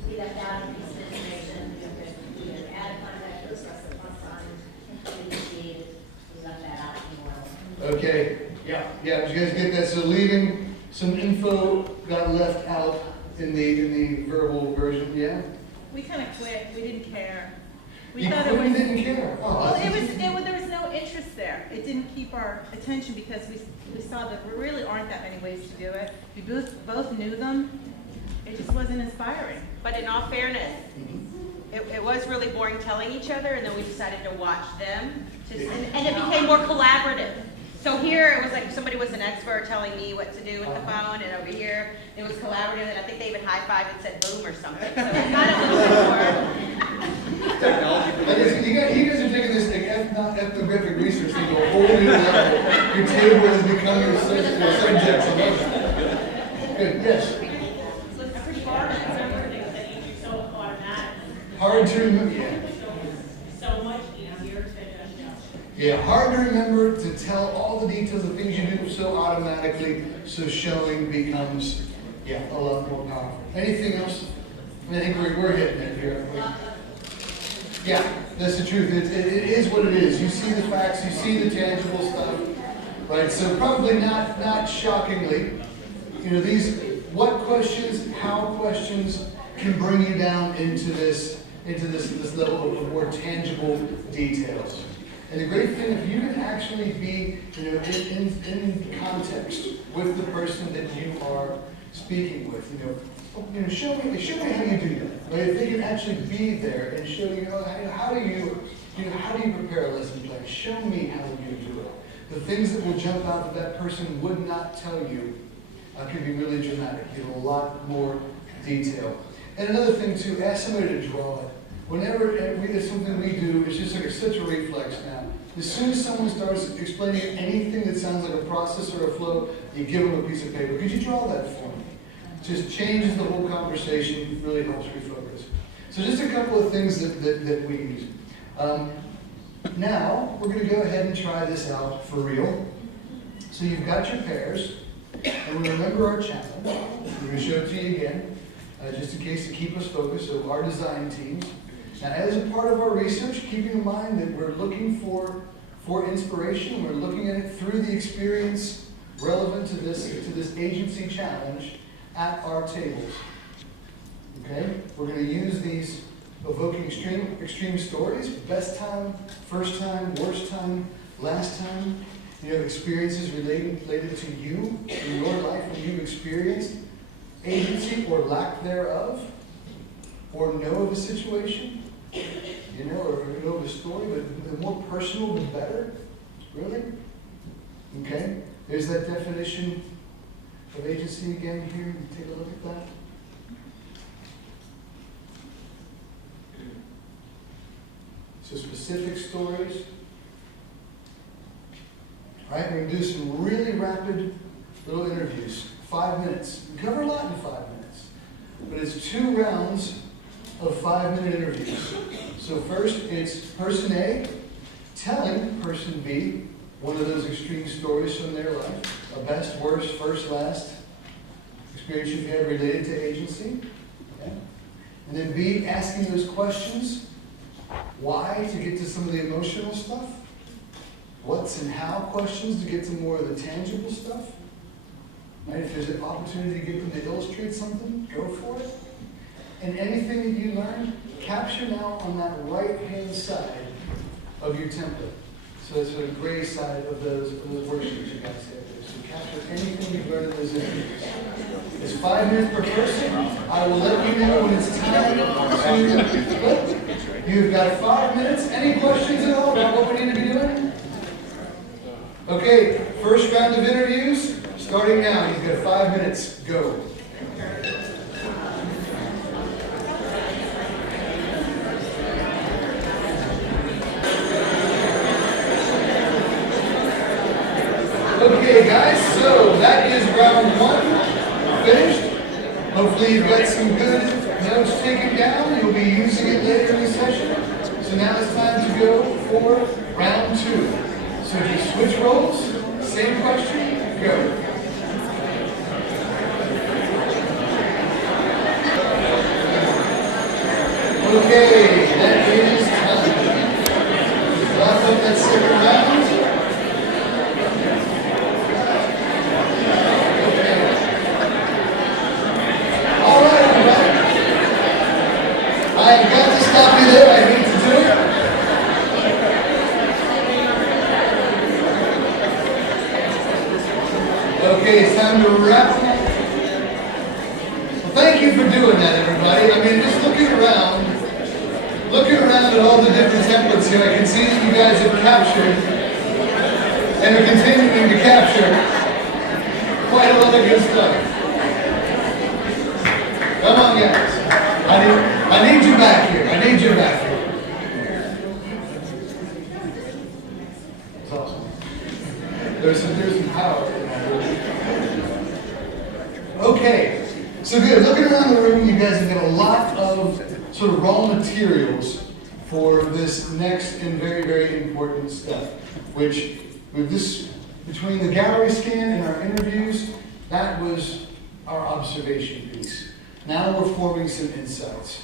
We left out a piece of information. We had added contact with us at one time. We left that out more. Okay. Yeah. Did you guys get that? So leaving some info got left out in the verbal version. Yeah. We kind of quit. We didn't care. We You thought quit it was. and didn't care. Oh, Well, that's there was no interest there. It didn't keep our attention because we saw that there really aren't that many ways to do it. We both knew them. It just wasn't inspiring. But in all fairness, it was really boring telling each other, and then we decided to watch them, and it became more collaborative. So here, it was like somebody was an expert telling me what to do with the phone, and over here, it was collaborative, and I think they even high-fived and said boom or something. So it got a little bit more. Technology. You guys are taking this ethnographic research thing to a whole new level. Your table is becoming your subject. Good. Yes. Hard to remember. Yeah. So much easier to digest. Yeah, hard to remember, to tell all the details of things you do so automatically, so showing becomes, a lot more powerful. Anything else? I think we're hitting it here. Yeah, that's the truth. It is what it is. You see the facts, you see the tangible stuff, right? So probably not shockingly, these what questions, how questions can bring you down into this level of more tangible details. And the great thing, if you can actually be, in context with the person that you are speaking with, show me how you do that. Right? If they can actually be there and show you, how do you prepare a lesson plan? Show me how you do it. The things that will jump out that person would not tell you can be really dramatic. Give a lot more detail. And another thing too, ask somebody to draw it. Whenever it's something we do, it's just like such a reflex now. As soon as someone starts explaining anything that sounds like a process or a flow, you give them a piece of paper. Could you draw that for me? Just changes the whole conversation, really helps refocus. So just a couple of things that we use. Now, we're going to go ahead and try this out for real. So you've got your pairs, and we remember our challenge. We're going to show it to you again, just in case to keep us focused. So our design teams. Now, as a part of our research, keeping in mind that we're looking for inspiration, we're looking at it through the experience relevant to this agency challenge at our tables. Okay? We're going to use these evoking extreme stories, best time, first time, worst time, last time, experiences related to you in your life when you've experienced agency or lack thereof, or know of a situation, or know of a story, but the more personal, the better. Really? Okay? There's that definition of agency again here. Take a look at that. So specific stories. All right, we're going to do some really rapid little interviews. 5 minutes. We cover a lot in 5 minutes. But it's 2 rounds of 5-minute interviews. So first, it's person A telling person B one of those extreme stories from their life. A best, worst, first, last experience you've had related to agency. Okay? And then B, asking those questions. Why? To get to some of the emotional stuff. What's and how questions to get to more of the tangible stuff. Right? If there's an opportunity to get them to illustrate something, go for it. and anything that you learned, capture now on that right-hand side of your template. So it's the gray side of those worksheets you guys have there. So capture anything you've learned in those interviews. It's 5 minutes per person. I will let you know when it's time to flip. You've got 5 minutes. Any questions at all about what we need to be doing? Okay, first round of interviews, starting now. You've got 5 minutes. Go. Okay, guys, so that is round 1 finished. Hopefully you've got some good notes taken down. You'll be using it later in the session. So now it's time to go for round 2. So just switch roles, same question, go. Okay, that is time. Wrap up that second round. I've got to stop you there. I need to do it. Okay, it's time to wrap. Well, thank you for doing that, everybody. I mean, just looking around at all the different templates here, I can see that you guys have captured and are continuing to capture quite a lot of good stuff. Come on, guys. I need you back here. I need you back here. It's awesome. There's some power in that. Okay, so good. Looking around the room, you guys have got a lot of sort of raw materials for this next and very, very important step, which with this, between the gallery scan and our interviews, that was our observation piece. Now we're forming some insights.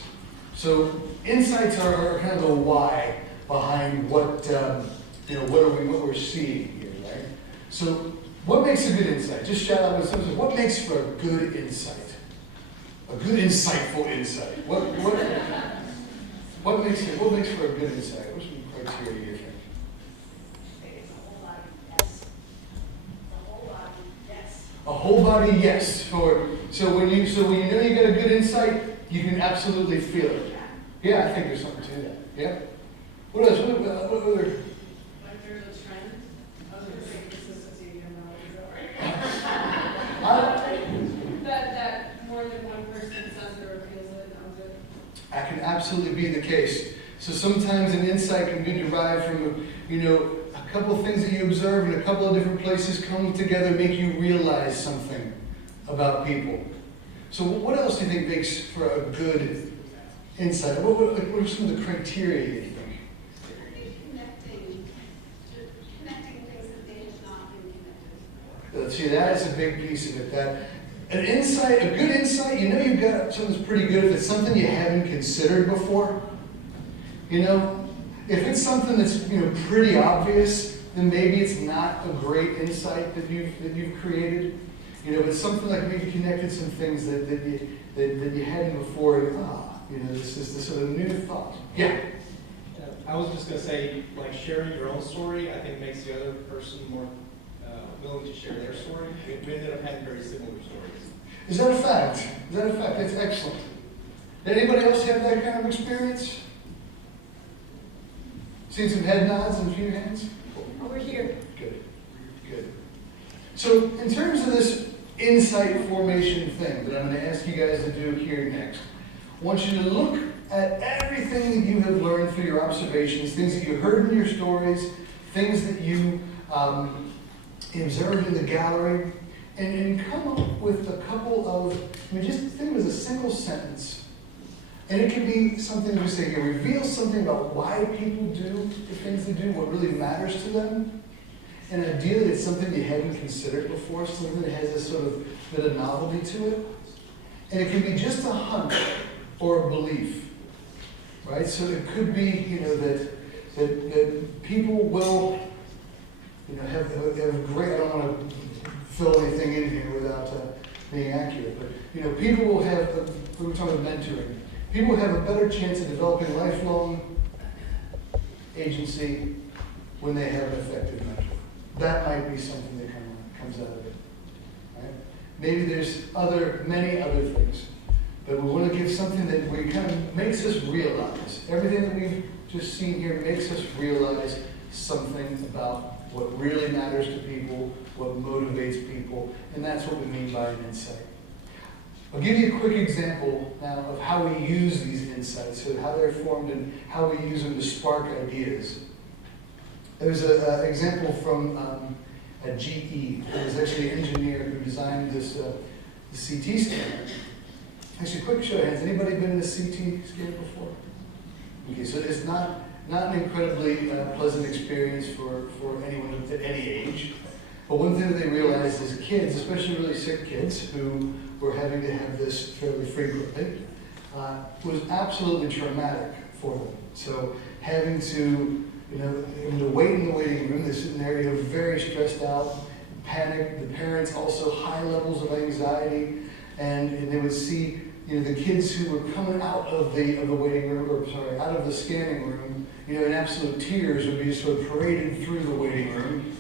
So insights are kind of the why behind what what we're seeing here, right? So what makes a good insight? Just shout out with something. What makes for a good insight? A good insightful insight. What makes for a good insight? What's some criteria you think? A whole body yes. So when you know you get a good insight, you can absolutely feel it. Yeah, I think there's something to that. Yeah. What else? What other? Like there's a trend. I was going to say consistency again. That more than one person says it or feels it. That can absolutely be the case. So sometimes an insight can be derived from a couple of things that you observe in a couple of different places come together, make you realize something about people. So what else do you think makes for a good insight? What are some of the criteria you think? Connecting things that they have not been connected. See, that is a big piece of it. That an insight, a good insight, you've got something that's pretty good if it's something you haven't considered before. If it's something that's pretty obvious, then maybe it's not a great insight that you've created. But something like maybe connected some things that you hadn't before. This is this sort of new thought. Yeah. I was just going to say, like, sharing your own story, I think makes the other person more willing to share their story. We ended up having very similar stories. Is that a fact? That's excellent. Did anybody else have that kind of experience? Seen some head nods and a few hands? Over here. Good. So in terms of this insight formation thing that I'm going to ask you guys to do here next, I want you to look at everything that you have learned through your observations, things that you heard in your stories, things that you observed in the gallery, and come up with a couple of, just think of it as a single sentence. And it can be something we say here, reveal something about why people do the things they do, what really matters to them. And ideally, it's something you hadn't considered before, something that has this sort of bit of novelty to it. And it can be just a hunch or a belief, right? So it could be, that people will, have great. I don't want to fill anything in here without being accurate, but people will have. We were talking about mentoring. people have a better chance of developing lifelong agency when they have an effective mentor. That might be something that comes out of it. Right? Maybe there's many other things, but we want to give something that kind of makes us realize. Everything that we've just seen here makes us realize something about what really matters to people, what motivates people, and that's what we mean by an insight. I'll give you a quick example now of how we use these insights, so how they're formed and how we use them to spark ideas. There's an example from a GE. There was actually an engineer who designed this the CT scanner. Actually, quick show of hands. Anybody been in a CT scanner before? Okay, so it's not an incredibly pleasant experience for anyone at any age. But one thing that they realized is kids, especially really sick kids who were having to have this fairly frequently, was absolutely traumatic for them. So having to, wait in the waiting room, they're sitting there, very stressed out, panicked. The parents also high levels of anxiety, and they would see, the kids who were coming out of the waiting room, out of the scanning room, in absolute tears would be just sort of paraded through the waiting room,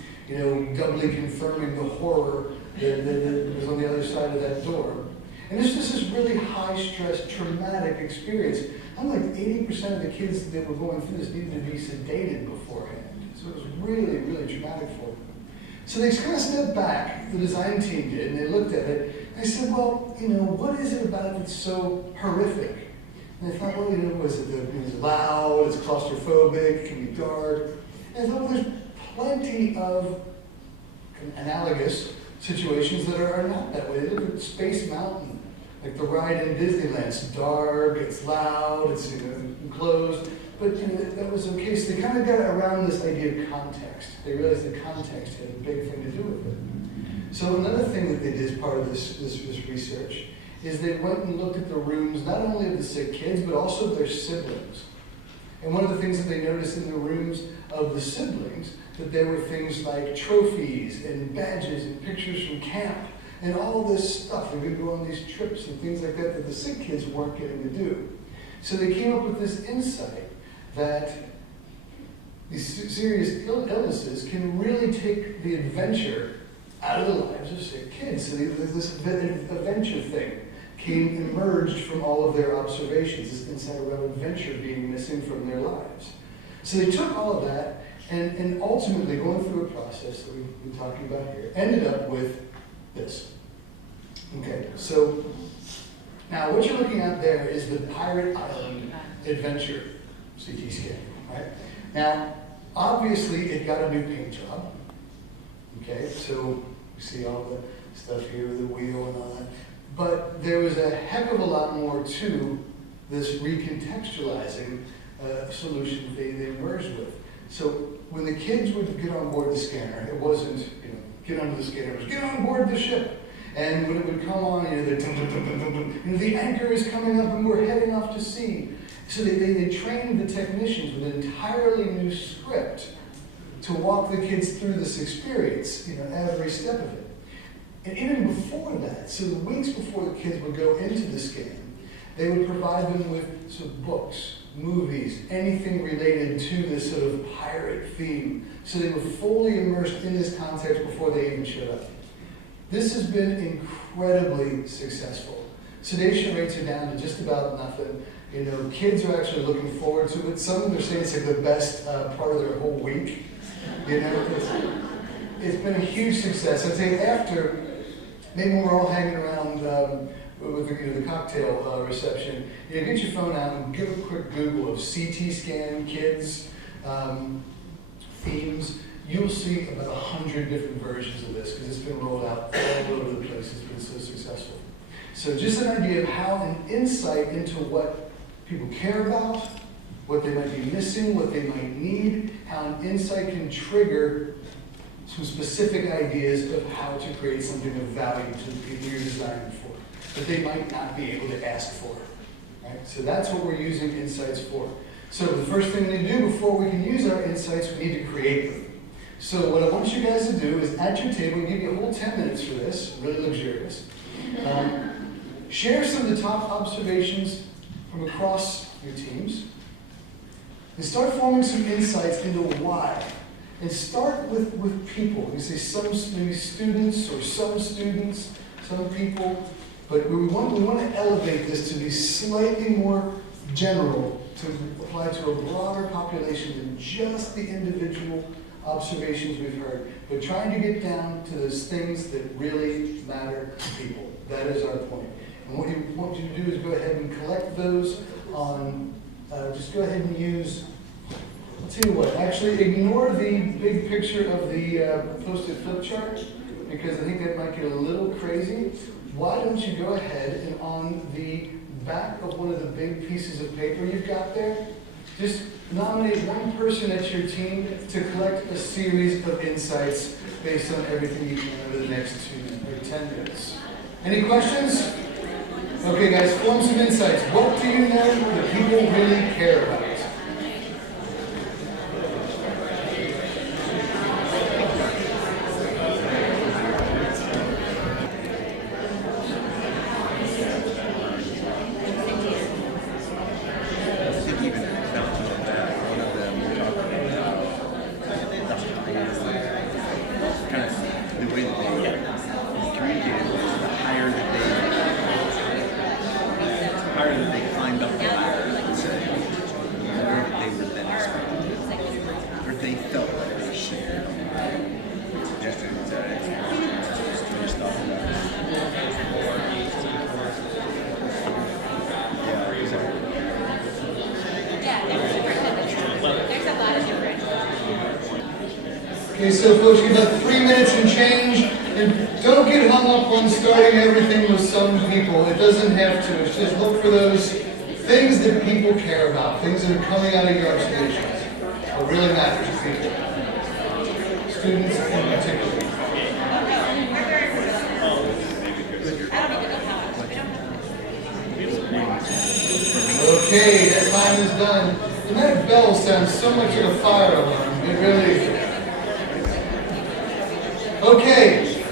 doubly confirming the horror that was on the other side of that door. And this is this really high-stress, traumatic experience. I'm like 80% of the kids that were going through this needed to be sedated beforehand. So it was really, really traumatic for them. So they kind of stepped back, the design team did, and they looked at it. And they said, well, what is it about it that's so horrific? And they thought, well, it's loud, it's claustrophobic, it can be dark. And I thought, well, there's plenty of analogous situations that are not that way. They look at Space Mountain, like the ride in Disneyland. It's dark, it's loud, it's enclosed, but that was okay. So they kind of got around this idea of context. They realized that context had a big thing to do with it. So another thing that they did as part of this research is they went and looked at the rooms, not only of the sick kids, but also of their siblings. And one of the things that they noticed in the rooms of the siblings, that there were things like trophies and badges and pictures from camp and all this stuff. They would go on these trips and things like that the sick kids weren't getting to do. So they came up with this insight that these serious illnesses can really take the adventure out of the lives of sick kids. So this adventure thing emerged from all of their observations, this insight around adventure being missing from their lives. So they took all of that and ultimately, going through a process that we've been talking about here, ended up with this. Okay, so now what you're looking at there is the Pirate Island Adventure CT scan, right? Now, obviously, it got a new paint job. Okay, so you see all the stuff here with the wheel and all that. But there was a heck of a lot more to this recontextualizing solution they emerged with. So when the kids would get on board the scanner, it wasn't, get onto the scanner, it was get on board the ship. And when it would come on, the anchor is coming up and we're heading off to sea. So they trained the technicians with an entirely new script to walk the kids through this experience, every step of it. And even before that, so the weeks before the kids would go into the scan, they would provide them with some books, movies, anything related to this sort of pirate theme. So they were fully immersed in this context before they even showed up. This has been incredibly successful. Sedation rates are down to just about nothing. Kids are actually looking forward to it. Some of them are saying it's like the best part of their whole week. It's been a huge success. I'd say after, maybe when we're all hanging around with the cocktail reception, get your phone out and give a quick Google of CT scan kids themes. You'll see about 100 different versions of this because it's been rolled out all over the place. It's been so successful. So just an idea of how an insight into what people care about, what they might be missing, what they might need, how an insight can trigger some specific ideas of how to create something of value to the people you're designing for, that they might not be able to ask for. Right? So that's what we're using insights for. So the first thing we need to do before we can use our insights, we need to create them. So what I want you guys to do is at your table, I'll give you a whole 10 minutes for this, really luxurious. Share some of the top observations from across your teams and start forming some insights into why. And start with people. You say some maybe students or some students, some people, but we want to elevate this to be slightly more general, to apply to a broader population than just the individual observations we've heard, but trying to get down to those things that really matter to people. That is our point. And what we want you to do is go ahead and collect those on, just go ahead and use, I'll tell you what, actually ignore the big picture of the posted flip chart, because I think that might get a little crazy. Why don't you go ahead and on the back of one of the big pieces of paper you've got there, just nominate one person at your team to collect a series of insights based on everything you can over the next 10 minutes. Any questions? Okay guys, form some insights. What do you know that people really care about? Okay, so folks, you have about 3 minutes and change, and don't get hung up on starting everything with some people. It doesn't have to. It's just look for those things that people care about, things that are coming out of your observations, what really matters to people, students in particular. Okay, that time is done. And that bell sounds so much like a fire alarm. It really is. Okay.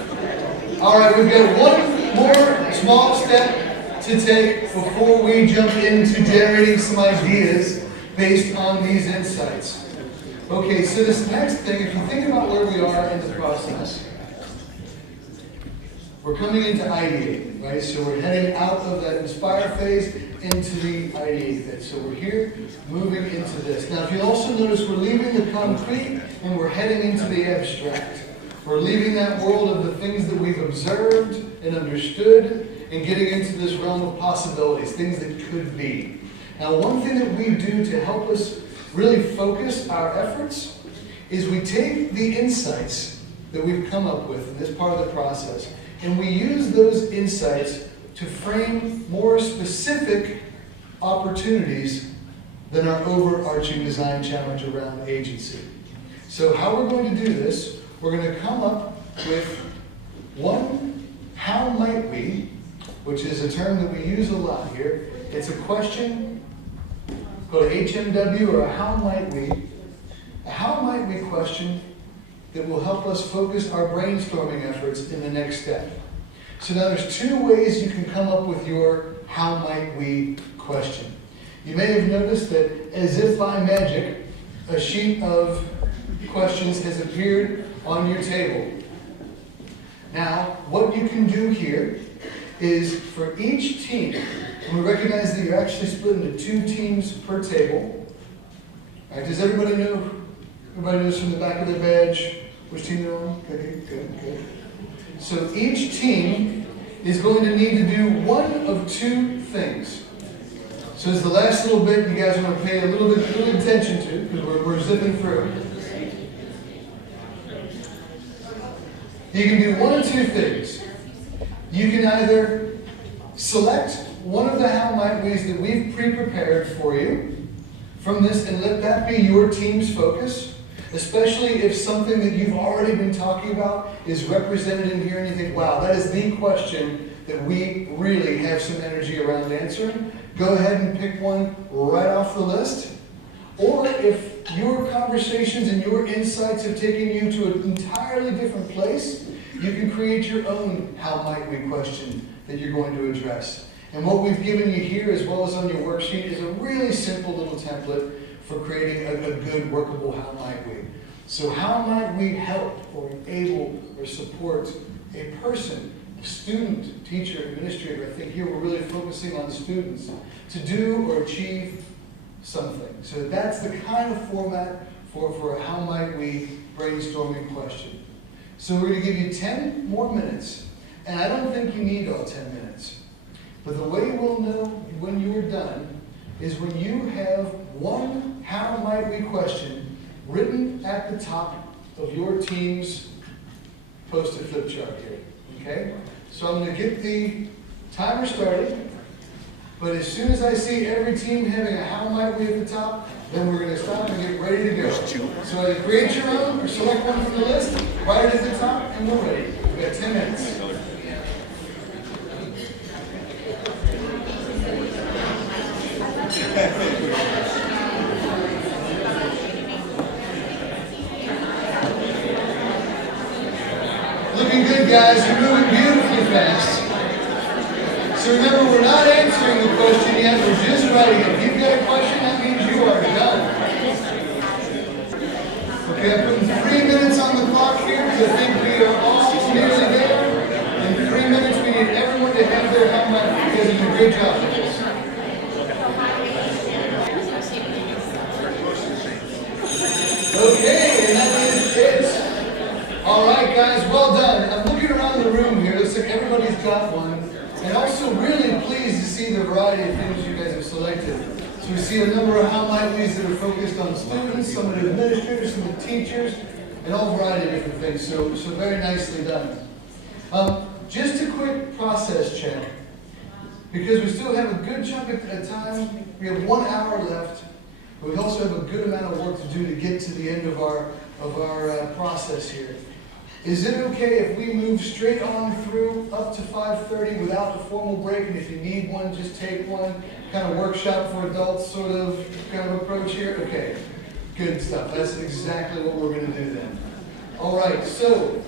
All right, we've got one more small step to take before we jump into generating some ideas based on these insights. Okay, so this next thing, if you think about where we are in the process, we're coming into ideate, right? So we're heading out of that inspire phase into the ideate phase. So we're here, moving into this. Now, if you also notice, we're leaving the concrete and we're heading into the abstract. We're leaving that world of the things that we've observed and understood and getting into this realm of possibilities, things that could be. Now, one thing that we do to help us really focus our efforts is we take the insights that we've come up with in this part of the process, and we use those insights to frame more specific opportunities than our overarching design challenge around agency. So how we're going to do this, we're going to come up with one, how might we, which is a term that we use a lot here. It's a question called HMW, or a how might we question that will help us focus our brainstorming efforts in the next step. So now there's two ways you can come up with your how might we question. You may have noticed that as if by magic, a sheet of questions has appeared on your table. Now, what you can do here is for each team, and we recognize that you're actually split into 2 teams per table. All right, does everybody know? Everybody knows from the back of their badge which team they're on? Good, good, good. So each team is going to need to do one of 2 things. So as the last little bit you guys want to pay a little attention to, because we're zipping through. You can do one of 2 things. You can either select one of the how might we's that we've pre-prepared for you from this and let that be your team's focus, especially if something that you've already been talking about is represented in here and you think, wow, that is the question that we really have some energy around answering. Go ahead and pick one right off the list. Or if your conversations and your insights have taken you to an entirely different place, you can create your own how might we question that you're going to address. And what we've given you here, as well as on your worksheet, is a really simple little template for creating a good workable how might we. So how might we help or enable or support a person, a student, teacher, administrator? I think here we're really focusing on students to do or achieve something. So that's the kind of format for a how might we brainstorming question. So we're going to give you 10 more minutes, and I don't think you need all 10 minutes. But the way we'll know when you're done is when you have one how might we question written at the top of your team's post-it flip chart here. Okay? So I'm going to get the timer started, but as soon as I see every team having a how might we at the top, then we're going to stop and get ready to go. So either create your own or select one from the list, write it at the top, and we're ready. We've got 10 minutes. Looking good, guys. You're moving beautifully fast. So remember, we're not answering the question yet. We're just writing it. If you've got a question, that means you are done. Okay, I'm putting 3 minutes on the clock here because I think we are all nearly there. In 3 minutes, we need everyone to have their helmet. You guys are doing a great job. Okay, and that is it. All right, guys, well done. I'm looking around the room here. Looks like everybody's got one. And also really pleased to see the variety of things you guys have selected. So we see a number of how might we's that are focused on students, some of the administrators, some of the teachers, and all variety of different things. So very nicely done. Just a quick process check. Because we still have a good chunk of time. We have 1 hour left. But we also have a good amount of work to do to get to the end of our process here. Is it okay if we move straight on through up to 5:30 without a formal break? And if you need one, just take one. Kind of workshop for adults sort of kind of approach here? Okay, good stuff. That's exactly what we're going to do then. All right, so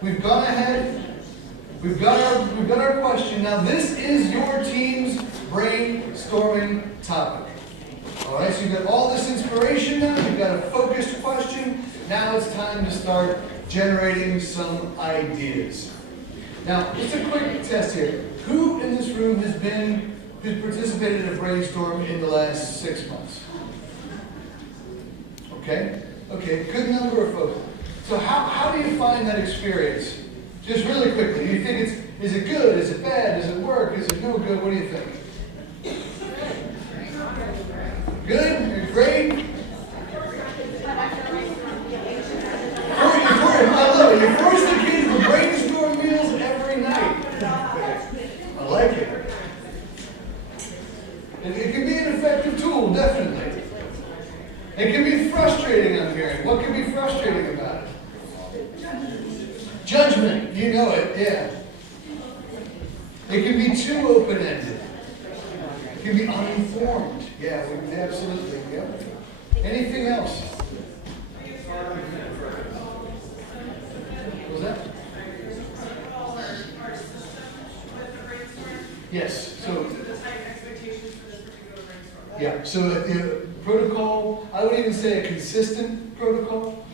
we've gone ahead. We've got our question. Now this is your team's brainstorming topic. All right, so you've got all this inspiration now. You've got a focused question. Now it's time to start generating some ideas. Now, just a quick test here. Who in this room has participated in a brainstorm in the last 6 months? Okay, good number of folks. So how do you find that experience? Just really quickly, do you think is it good? Is it bad? Does it work? Is it no good? What do you think? Good? Great? I love it. You force the kids to brainstorm meals every night. I like it. It can be an effective tool, definitely. It can be frustrating, I'm hearing. What can be frustrating about it? Judgment. You know it, yeah. It can be too open-ended. It can be uninformed. Yeah, absolutely. Yeah. Anything else? What was that? Yes. So. Yeah. So protocol. I would even say a consistent protocol.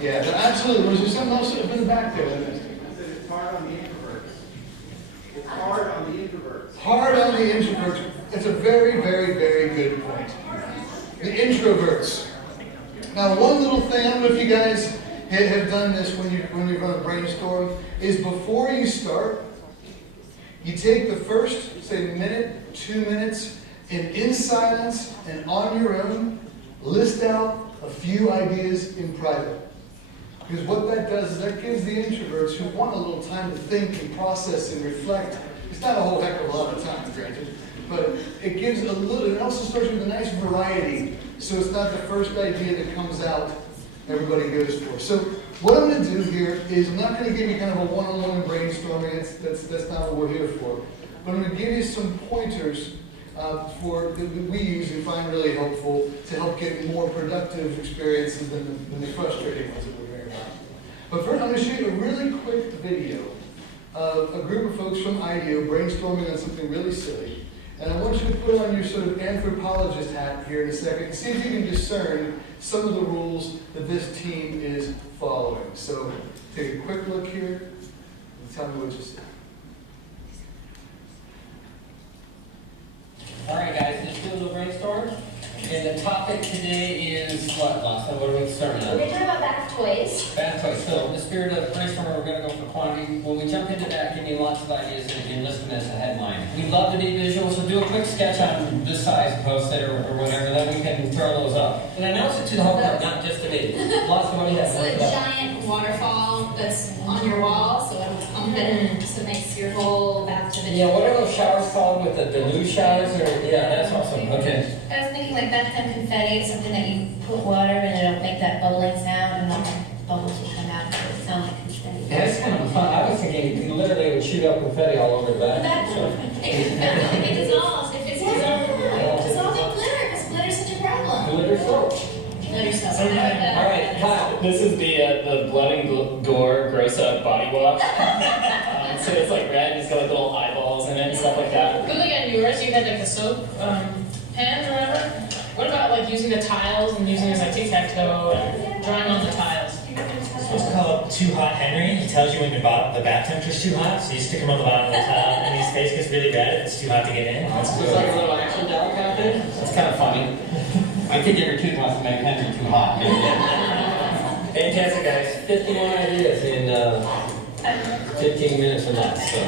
Yeah. Absolutely. Was there something else in the back there? It's hard on the introverts. It's hard on the introverts. Hard on the introverts. It's a very, very, very good point. The introverts. Now, one little thing, I don't know if you guys have done this when you run a brainstorm, is before you start, you take the first, say, minute, 2 minutes, and in silence and on your own, list out a few ideas in private. Because what that does is that gives the introverts who want a little time to think and process and reflect. It's not a whole heck of a lot of time, granted, but it gives a little, it also starts with a nice variety. So it's not the first idea that comes out everybody goes for. So what I'm going to do here is I'm not going to give you kind of a one-on-one brainstorming. That's not what we're here for. But I'm going to give you some pointers that we use and find really helpful to help get more productive experiences than the frustrating ones that we're hearing But first, I'm going to show you a really quick video of a group of folks from IDEO brainstorming on something really silly. And I want you to put on your sort of anthropologist hat here in a second and see if you can discern some of the rules that this team is following. So take a quick look here and tell me what you see. All right, guys, let's do a little brainstorm. And the topic today is what, Lawson? What are we starting We're on? going to talk about bath toys. Bath toys. So, in the spirit of brainstorming, we're going to go for quantity. When we jump into that, give me lots of ideas, and again, list them as a headline. We'd love to be visual, so do a quick sketch on this size, post it, or whatever, then we can throw those up. And announce it to the whole crowd, not just to me. Lawson, what do you have? It's a giant waterfall that's on your wall, so it'll pump it, so it makes your whole bathtub. Yeah, what are those showers called with the deluge showers? Or yeah, that's awesome. Okay. I was thinking like bathtub confetti, something that you put water and it'll make that bubbling sound, and all the bubbles will come out, so it sounds like confetti. Yeah, that's kind of fun. I was thinking you literally would shoot up confetti all over the back. It dissolves. If it's dissolved in glitter, because glitter's such a problem. Glitter soap. Glitter soap. All right, Kyle. This is the blood and gore gross out body wash. So it's like red, it's got like little eyeballs in it and stuff like that. Good look at yours, you had like the soap pen or whatever. What about like using the tiles and using it as like tic-tac-toe and drawing on the tiles? So it's called Too Hot Henry. It tells you when the bath temperature's too hot, so you stick them on the bottom of the tile, and his face gets really red if it's too hot to get in. It's like a little action dog kind of thing. It's kind of funny. I think your kid wants to make Henry too hot. Fantastic, guys. 51 ideas in 15 minutes or less. So,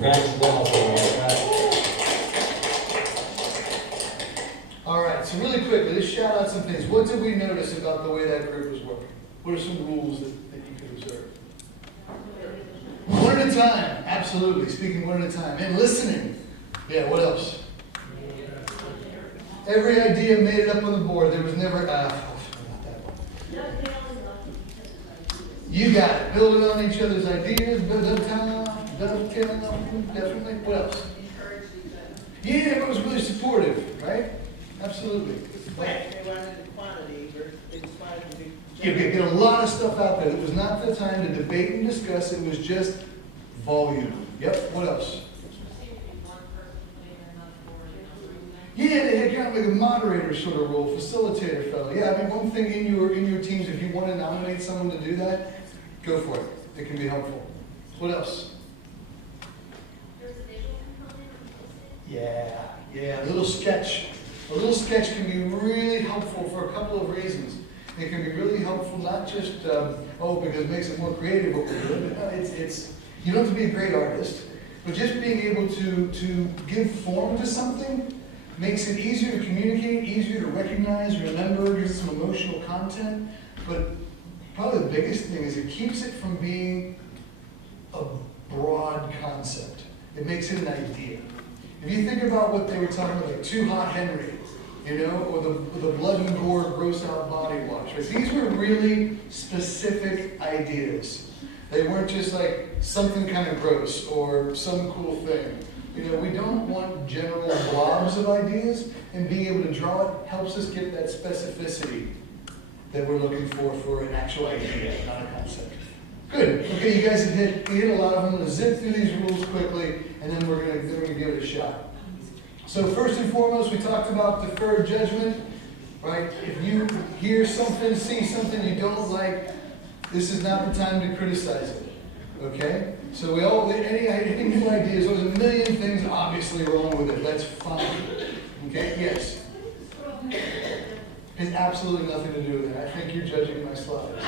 round of applause for them. All right, so really quickly, let's shout out some things. What did we notice about the way that group was working? What are some rules that you could observe? One at a time, absolutely. Speaking one at a time. And listening. Yeah, what else? Every idea made it up on the board. There was never, not that one. You got it. Building on each other's ideas, dovetailing on them, definitely. What else? Yeah, it was really supportive, right? Absolutely. You could get a lot of stuff out there. It was not the time to debate and discuss. It was just volume. Yep. What else? Yeah, they had kind of like a moderator sort of role, facilitator fellow. Yeah, I mean, one thing in your teams, if you want to nominate someone to do that, go for it. It can be helpful. What else? Yeah, a little sketch. A little sketch can be really helpful for a couple of reasons. It can be really helpful, not just, because it makes it more creative what we're doing, but it's you don't have to be a great artist, but just being able to give form to something makes it easier to communicate, easier to recognize, remember, gives some emotional content. But probably the biggest thing is it keeps it from being a broad concept. It makes it an idea. If you think about what they were talking about, like Too Hot Henry, or the blood and gore gross out body wash, right? These were really specific ideas. They weren't just like something kind of gross or some cool thing. We don't want general blobs of ideas, and being able to draw it helps us get that specificity that we're looking for an actual idea, not a concept. Good. Okay, you guys have hit a lot of them. I'm going to zip through these rules quickly, and then we're going to give it a shot. So first and foremost, we talked about deferred judgment, right? If you hear something, see something you don't like, this is not the time to criticize it. Okay? So any new ideas, there's a million things obviously wrong with it. That's fine. Okay? Yes. It has absolutely nothing to do with it. I think you're judging my slides.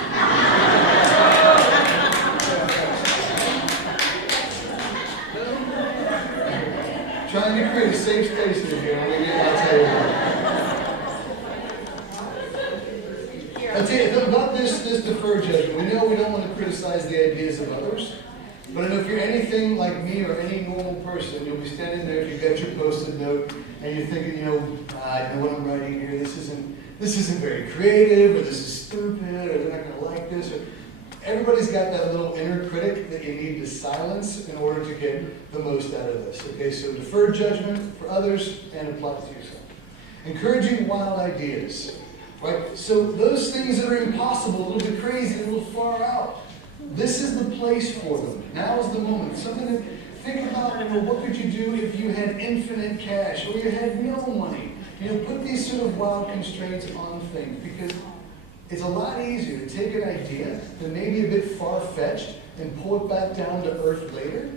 Trying to create a safe space in here. I'll tell you about this deferred judgment. We know we don't want to criticize the ideas of others. But I know if you're anything like me or any normal person, you'll be standing there if you've got your Post-it note and you're thinking, I know what I'm writing here. This isn't very creative, or this is stupid, or they're not going to like this. Or everybody's got that little inner critic that you need to silence in order to get the most out of this. Okay, so deferred judgment for others and apply it to yourself. Encouraging wild ideas, right? So those things that are impossible, a little bit crazy, a little far out, this is the place for them. Now is the moment. Something to think about, what could you do if you had infinite cash or you had no money? Put these sort of wild constraints on things, because it's a lot easier to take an idea that may be a bit far-fetched and pull it back down to earth later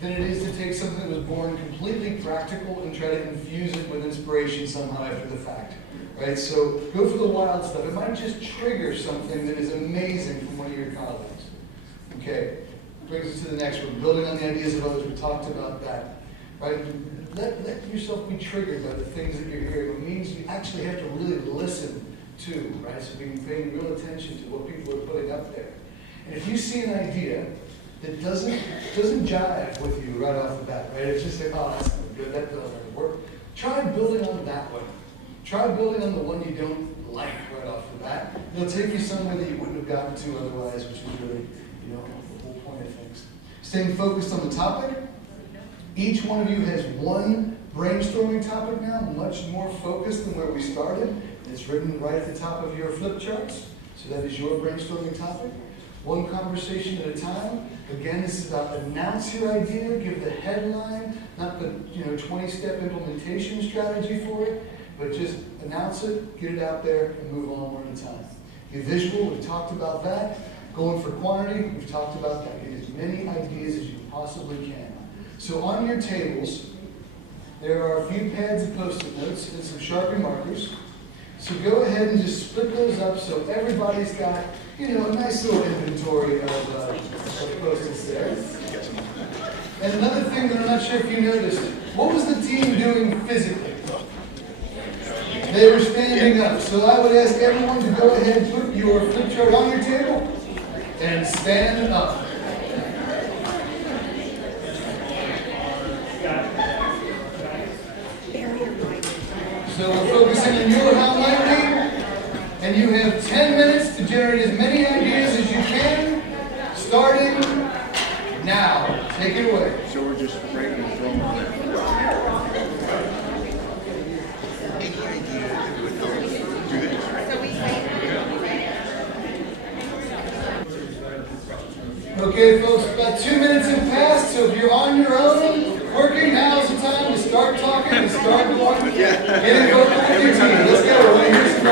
than it is to take something that was born completely practical and try to infuse it with inspiration somehow after the fact. Right? So go for the wild stuff. It might just trigger something that is amazing from one of your colleagues. Okay, brings us to the next one. Building on the ideas of others. We talked about that. Right? Let yourself be triggered by the things that you're hearing. It means you actually have to really listen to, right? So we can pay real attention to what people are putting up there. And if you see an idea that doesn't jive with you right off the bat, right? It's just like, oh, that's not good, that doesn't work. Try building on that one. Try building on the one you don't like right off the bat. It'll take you somewhere that you wouldn't have gotten to otherwise, which is really, the whole point of things. Staying focused on the topic. Each one of you has one brainstorming topic now, much more focused than where we started. It's written right at the top of your flip charts. So that is your brainstorming topic. One conversation at a time. Again, this is about announce your idea, give the headline, not the 20-step implementation strategy for it, but just announce it, get it out there, and move on one at a time. Be visual, we've talked about that. Going for quantity, we've talked about that. Get as many ideas as you possibly can. So on your tables, there are a few pads of Post-it notes and some Sharpie markers. So go ahead and just split those up so everybody's got, a nice little inventory of Post-its there. And another thing that I'm not sure if you noticed, what was the team doing physically? They were standing up. So I would ask everyone to go ahead and put your flip chart on your table and stand up. So we're focusing on your how lightly, and you have 10 minutes to generate as many ideas as you can, starting now. Take it away. So we're just writing and throwing on there. Okay, folks, about 2 minutes have passed, so if you're on your own, working, now's the time to start talking and start going. Get it going with your team. Let's go. Here's some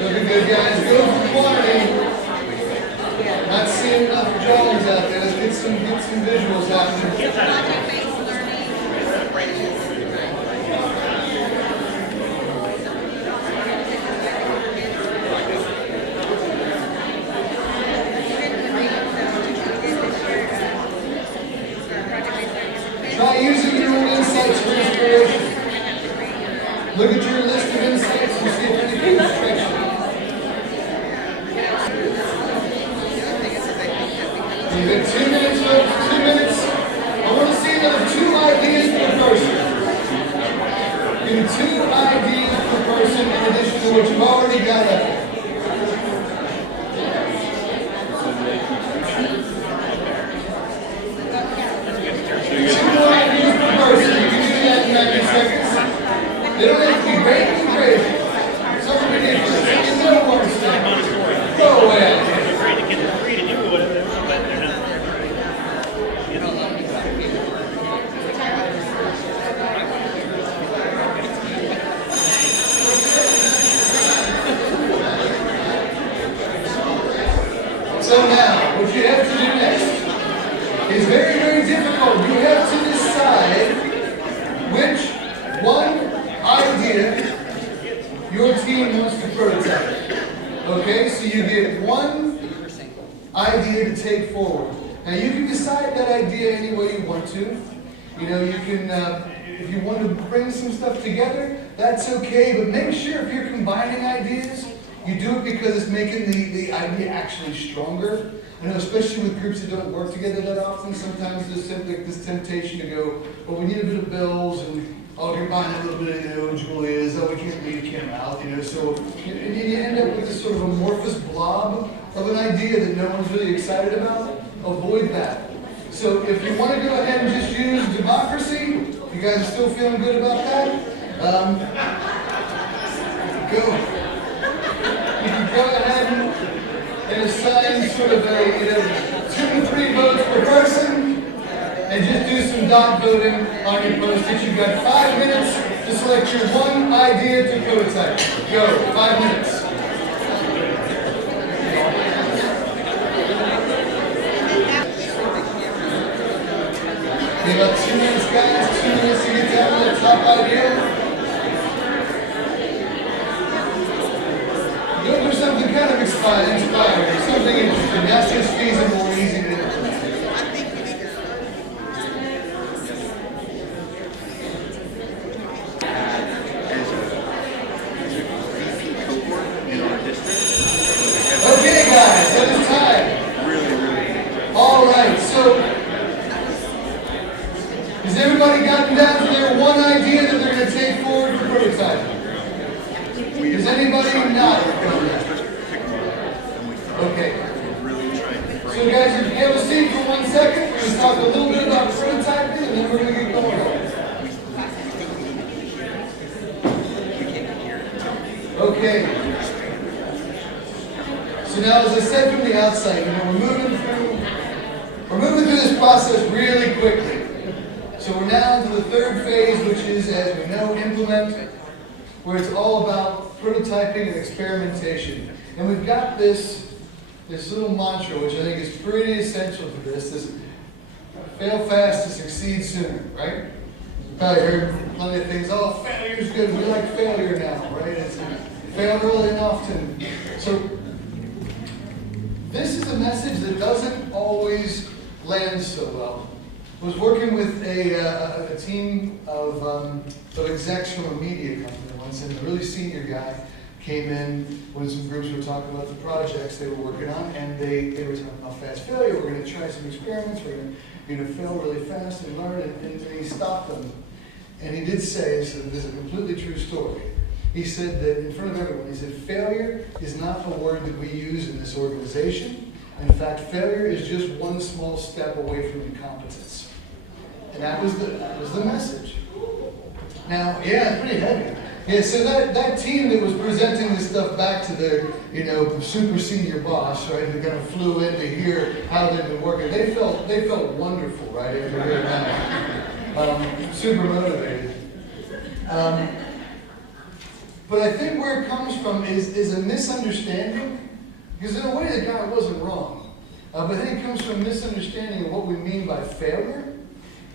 looking good, guys. Go for quantity. Not seeing enough Jones out there. Let's get some visuals happening. Try using your own insights for inspiration. Look at your list of insights and see if anything strikes you. You've got 2 minutes left, 2 minutes. I want to see another 2 ideas per person. Give me 2 ideas per person in addition to what you've already got up there. They don't have to be great and crazy. Something ridiculous. It's no more stuff. Go away. So now, what you have to do next is very, very difficult. You have to decide which one idea your team wants to prototype. Okay, so you get one idea to take forward. Now you can decide that idea any way you want to. You can, if you want to bring some stuff together, that's okay, but make sure if you're combining ideas, you do it because it's making the idea actually stronger. I know, especially with groups that don't work together that often, sometimes there's this temptation to go, well, we need a bit of Bills, and oh, you're buying a little bit of Julia's, oh, we can't leave Kim out, so you end up with this sort of amorphous blob of an idea that no one's really excited about. Avoid that. So if you want to go ahead and just use democracy, you guys are still feeling good about that? Go. You can to assign sort of a, 2 to 3 votes per person, and just do some dot voting on your post-its. You've got 5 minutes to select your one idea to prototype. Go, 5 minutes. About 2 minutes, guys. 2 minutes to get down to the top idea. Go for something kind of inspiring, something interesting. That's just feasible or easy to implement. Okay, guys, that is time. All right, so. Has everybody gotten down to their one idea that they're going to take forward for prototyping? Does anybody not? Okay. So guys, if you have a seat for 1 second, we're going to talk a little bit about prototyping and then we're going to get going on it. Okay. So now, as I said from the outside, we're moving through this process really quickly. So we're now into the third phase, which is, as we know, implement, where it's all about prototyping and experimentation. And we've got this little mantra, which I think is pretty essential to this fail fast to succeed sooner, right? You've probably heard plenty of things, oh, failure's good, we like failure now, right? It's fail early and often. So this is a message that doesn't always land so well. I was working with a team of execs from a media company once, and a really senior guy came in when some groups were talking about the projects they were working on, and they were talking about fast failure. We're going to try some experiments. We're going to fail really fast and learn, and he stopped them. And he did say, this is a completely true story. He said that in front of everyone, he said, failure is not a word that we use in this organization. In fact, failure is just one small step away from incompetence. And that was the message. Now, yeah, it's pretty heavy. Yeah, so that team that was presenting this stuff back to their, super senior boss, right, who kind of flew in to hear how they've been working, they felt wonderful, right, after hearing that. Super motivated. But I think where it comes from is a misunderstanding, because in a way the guy wasn't wrong. But I think it comes from a misunderstanding of what we mean by failure.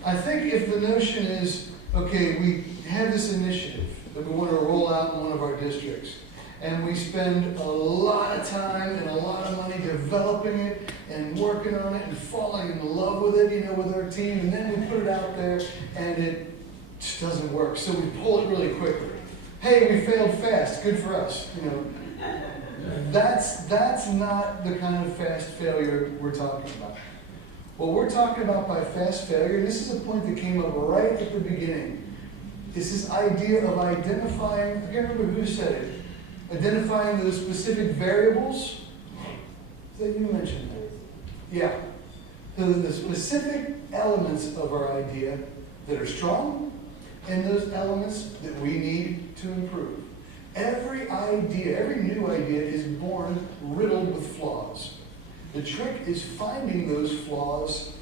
I think if the notion is, okay, we have this initiative that we want to roll out in one of our districts, and we spend a lot of time and a lot of money developing it and working on it and falling in love with it, with our team, and then we put it out there and it just doesn't work. So we pull it really quickly. Hey, we failed fast. Good for us. That's not the kind of fast failure we're talking about. What we're talking about by fast failure, and this is a point that came up right at the beginning, is this idea of identifying, I can't remember who said it, identifying those specific variables that you mentioned. Yeah. The specific elements of our idea that are strong and those elements that we need to improve. Every idea, every new idea is born riddled with flaws. The trick is finding those flaws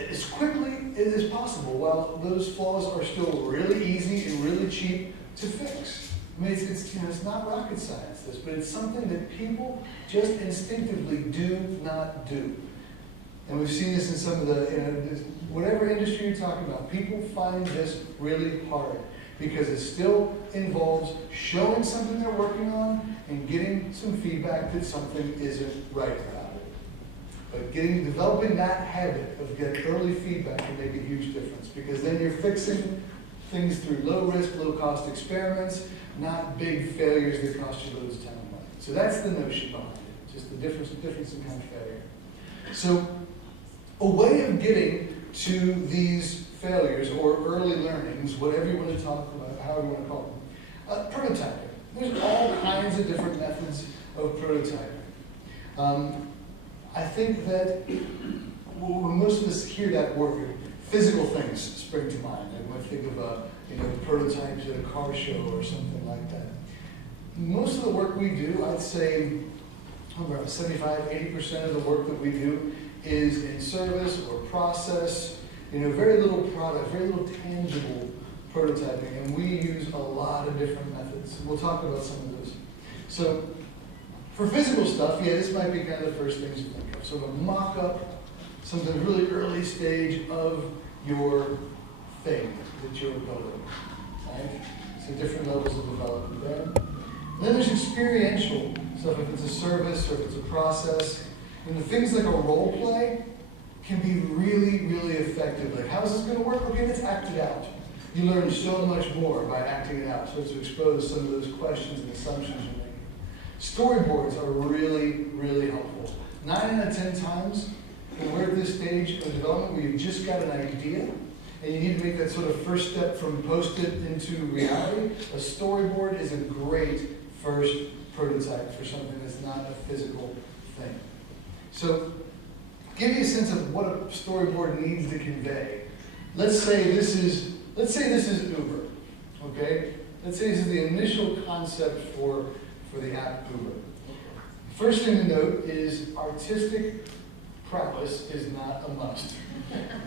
as quickly as possible while those flaws are still really easy and really cheap to fix. I mean, it's not rocket science, but it's something that people just instinctively do not do. And we've seen this in some of the, whatever industry you're talking about, people find this really hard because it still involves showing something they're working on and getting some feedback that something isn't right about it. But developing that habit of getting early feedback can make a huge difference, because then you're fixing things through low risk, low cost experiments, not big failures that cost you loads of time and money. So that's the notion behind it, just the difference in kind of failure. So a way of getting to these failures or early learnings, whatever you want to talk about, however you want to call them, prototyping. There's all kinds of different methods of prototyping. I think that when most of us hear that word, physical things spring to mind. I might think of prototypes at a car show or something like that. Most of the work we do, I'd say around 75–80% of the work that we do is in service or process. Very little product, very little tangible prototyping, and we use a lot of different methods. We'll talk about some of those. So for physical stuff, yeah, this might be kind of the first things you think of. So a mock-up, something really early stage of your thing that you're building. Right? So different levels of development there. And then there's experiential stuff, if it's a service or if it's a process. And the things like a role play can be really, really effective. Like, how is this going to work? Okay, let's act it out. You learn so much more by acting it out. So to expose some of those questions and assumptions you're making. Storyboards are really, really helpful. 9 out of 10 times, when we're at this stage of development where you've just got an idea, and you need to make that sort of first step from post-it into reality, a storyboard is a great first prototype for something that's not a physical thing. So, give you a sense of what a storyboard needs to convey. Let's say this is Uber, okay? Let's say this is the initial concept for the app Uber. First thing to note is artistic prowess is not a must,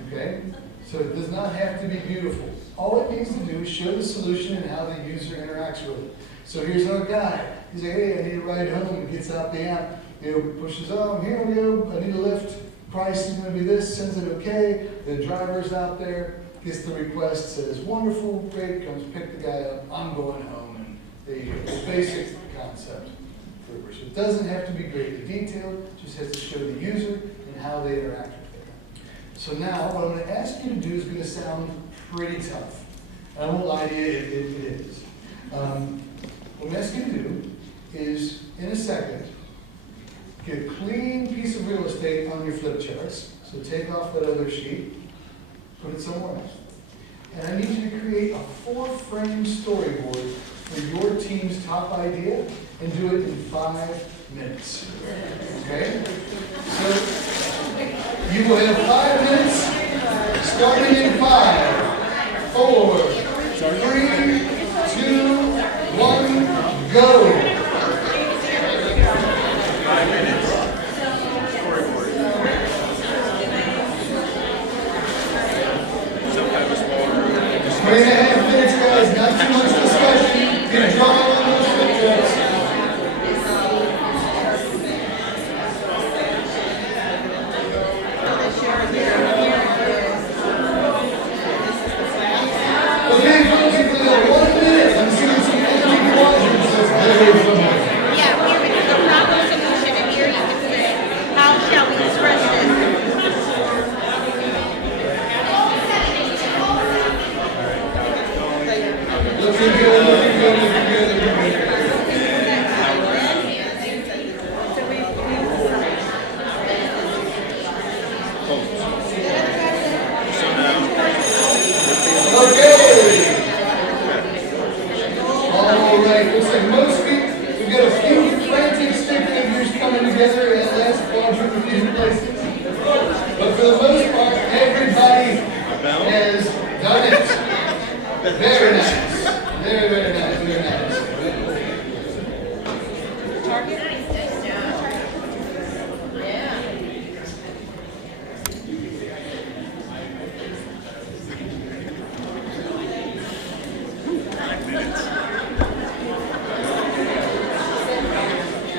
okay? So it does not have to be beautiful. All it needs to do is show the solution and how the user interacts with it. So here's our guy. He's like, hey, I need a ride home. He gets out the app, pushes, oh, here we go, I need a lift. Price is going to be this, sends it okay. The driver's out there, gets the request, says, wonderful, great, comes pick the guy up, I'm going home. And there you go. The basic concept. So it doesn't have to be greatly detailed, it just has to show the user and how they interact with it. So now, what I'm going to ask you to do is going to sound pretty tough. I won't lie to you, it is. What I'm going to ask you to do is, in a second, get a clean piece of real estate on your flip charts. So take off that other sheet, put it somewhere else. And I need you to create a 4-frame storyboard for your team's top idea and do it in 5 minutes. Okay? So you will have 5 minutes starting in 5, 4, 3, 2, 1, go. Three and a half minutes, guys. Not too much discussion. Get a drawing on those pictures. Okay, folks, we got 1 minute. I'm seeing some empty quadrants. Yeah, here we go. The problem solution, and here you can say, how shall we express this? Looking good, looking good, looking good, looking good. Okay. All right. Looks like most people, we've got a few frantic stick figures coming together in that last quadrant with these places. But for the most part, everybody has done it. Very nice. Very, very nice, very nice.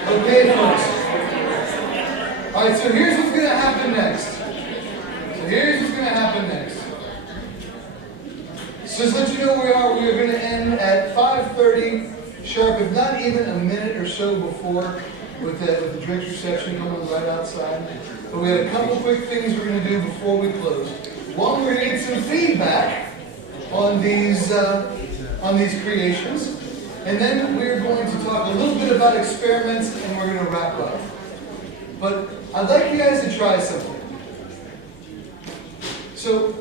Okay, folks. All right, so here's what's going to happen next. So just let you know where we are. We are going to end at 5:30 sharp, if not even a minute or so before, with the drinks reception coming right outside. But we have a couple quick things we're going to do before we close. One, we're going to get some feedback on these creations, and then we're going to talk a little bit about experiments, and we're going to wrap up. But I'd like you guys to try something. So,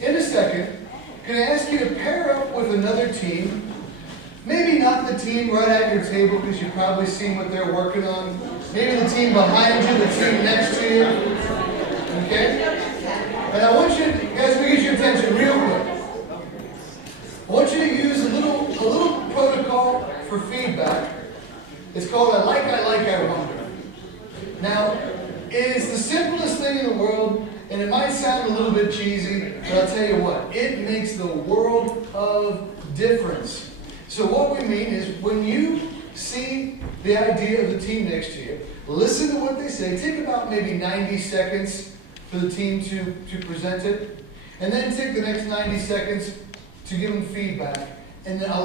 in a second, can I ask you to pair up with another team? Maybe not the team right at your table, because you've probably seen what they're working on. Maybe the team behind you, the team next to you. Okay? And I want you, guys, we get your attention real quick. I want you to use a little protocol for feedback. It's called I like, I wonder. Now, it is the simplest thing in the world, and it might sound a little bit cheesy, but I'll tell you what, it makes the world of difference. So what we mean is when you see the idea of the team next to you, listen to what they say, take about maybe 90 seconds for the team to present it, and then take the next 90 seconds to give them feedback. And then I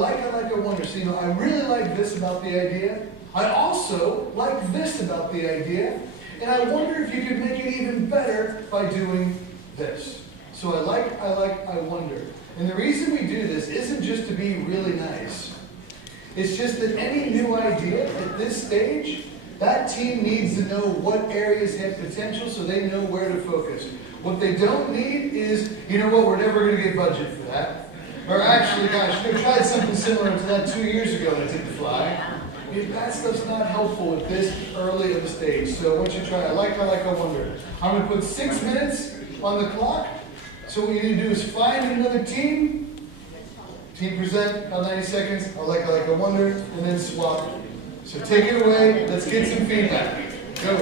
wonder. So, I really like this about the idea. I also like this about the idea. And I wonder if you could make it even better by doing this. So I wonder. And the reason we do this isn't just to be really nice. It's just that any new idea at this stage, that team needs to know what areas have potential so they know where to focus. What they don't need is, we're never going to get budget for that. Or actually, gosh, we tried something similar to that 2 years ago and it didn't fly. That stuff's not helpful at this early of a stage. So I want you to try, I wonder. I'm going to put 6 minutes on the clock. So what you need to do is find another team. Team present, about 90 seconds. I wonder, and then swap. So take it away. Let's get some feedback. Go.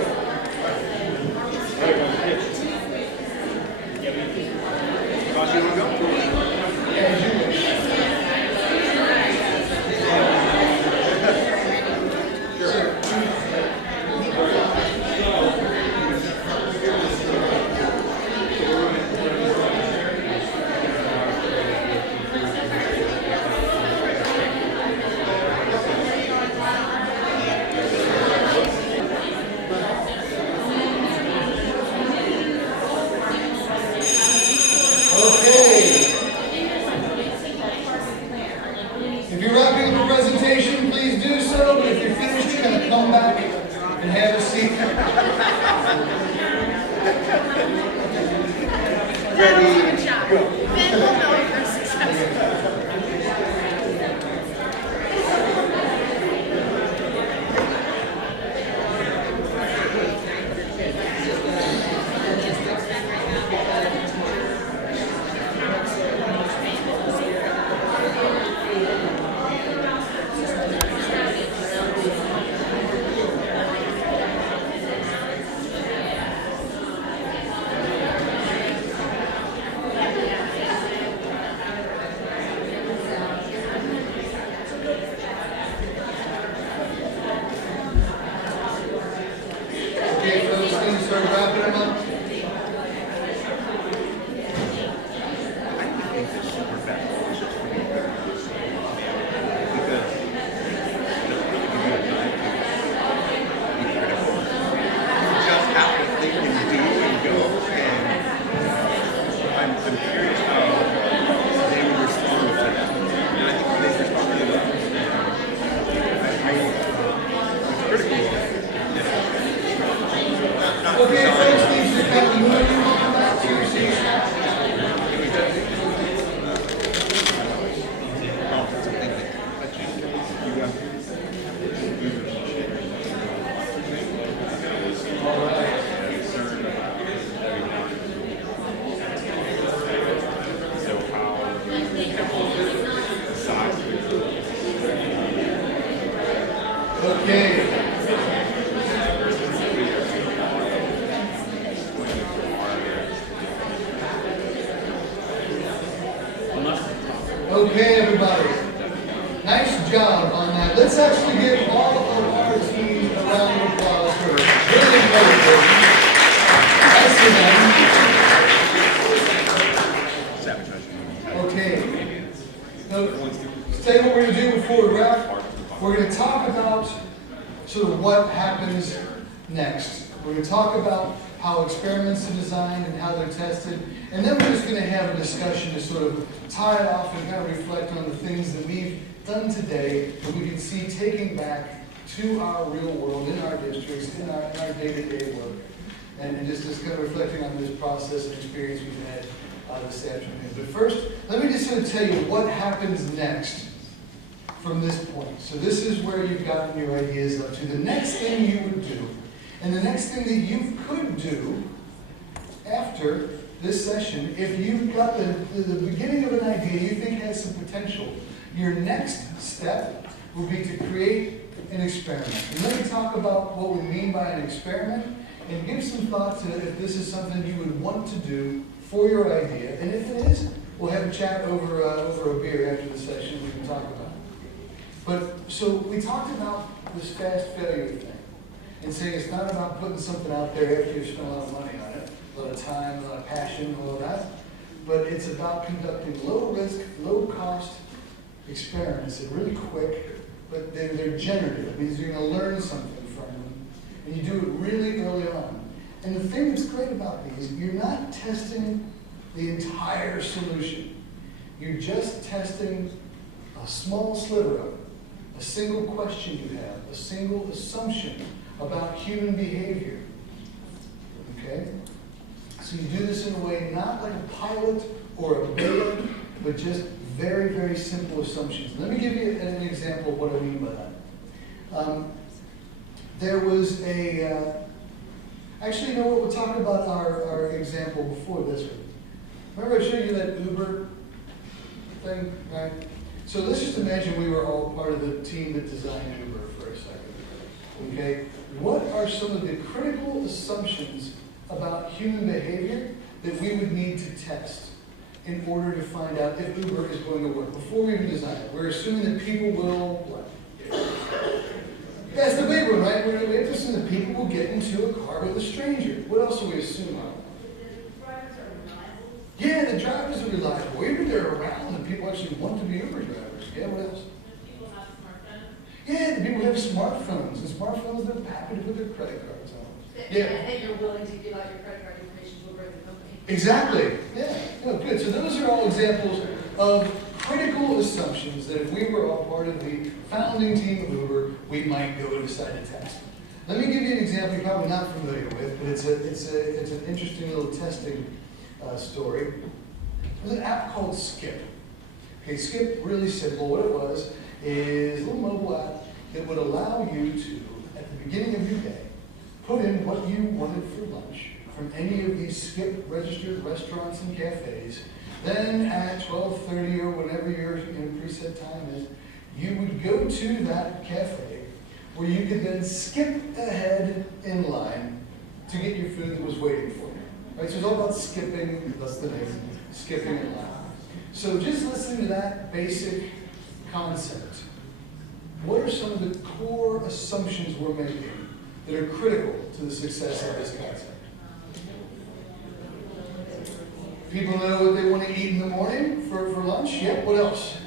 If you're wrapping up the presentation, please do so. But if you're finished, you're going to come back and have a seat. Ready, go. Then we'll know if you're successful. Okay, everybody. Nice job on that. Let's actually give all of our team a round of applause for really incredible. Okay. Now, tell you what we're going to do before we wrap. We're going to talk about sort of what happens next. We're going to talk about how experiments are designed and how they're tested. And then we're just going to have a discussion to sort of tie it off and kind of reflect on the things that we've done today that we can see taking back to our real world, in our districts, in our day-to-day work. And just kind of reflecting on this process and experience we've had this afternoon. But first, let me just sort of tell you what happens next from this point. So this is where you've gotten your ideas up to. The next thing you would do, and the next thing that you could do after this session, if you've got the beginning of an idea you think has some potential, your next step will be to create an experiment. And let me talk about what we mean by an experiment and give some thought to if this is something you would want to do for your idea. And if it is, we'll have a chat over a beer after the session we can talk about it. But so we talked about this fast failure thing and saying it's not about putting something out there after you've spent a lot of money on it, a lot of time, a lot of passion, all of that. But it's about conducting low risk, low cost experiments that are really quick, but they're generative. It means you're going to learn something from them. And you do it really early on. And the thing that's great about these, you're not testing the entire solution. You're just testing a small sliver of it, a single question you have, a single assumption about human behavior. Okay? So you do this in a way not like a pilot or a beta, but just very, very simple assumptions. Let me give you an example of what I mean by that. There was actually, you know what, we'll talk about our example before this one. Remember I showed you that Uber thing, right? So let's just imagine we were all part of the team that designed Uber for a second. Okay? What are some of the critical assumptions about human behavior that we would need to test in order to find out if Uber is going to work before we even design it? We're assuming that people will what? That's the big one, right? We have to assume that people will get into a car with a stranger. What else do we assume? Yeah, the drivers are reliable. Even they're around and people actually want to be Uber drivers. Yeah, what else? Yeah, the people have smartphones. And smartphones, they're happy to put their credit cards on. Yeah. And that you're willing to give out your credit card information to a great company. Exactly. Yeah. Oh, good. So those are all examples of critical assumptions that if we were all part of the founding team of Uber, we might go and decide to test. Let me give you an example you're probably not familiar with, but it's an interesting little testing story. There's an app called Skip. Okay, Skip, really simple. What it was is a little mobile app that would allow you to, at the beginning of your day, put in what you wanted for lunch from any of these Skip registered restaurants and cafes. Then at 12:30 or whenever your preset time is, you would go to that cafe where you could then skip ahead in line to get your food that was waiting for you. Right? So it's all about skipping, that's the name, skipping in line. So just listening to that basic concept, what are some of the core assumptions we're making that are critical to the success of this concept? People know what they want to eat in the morning for lunch? Yep, what else?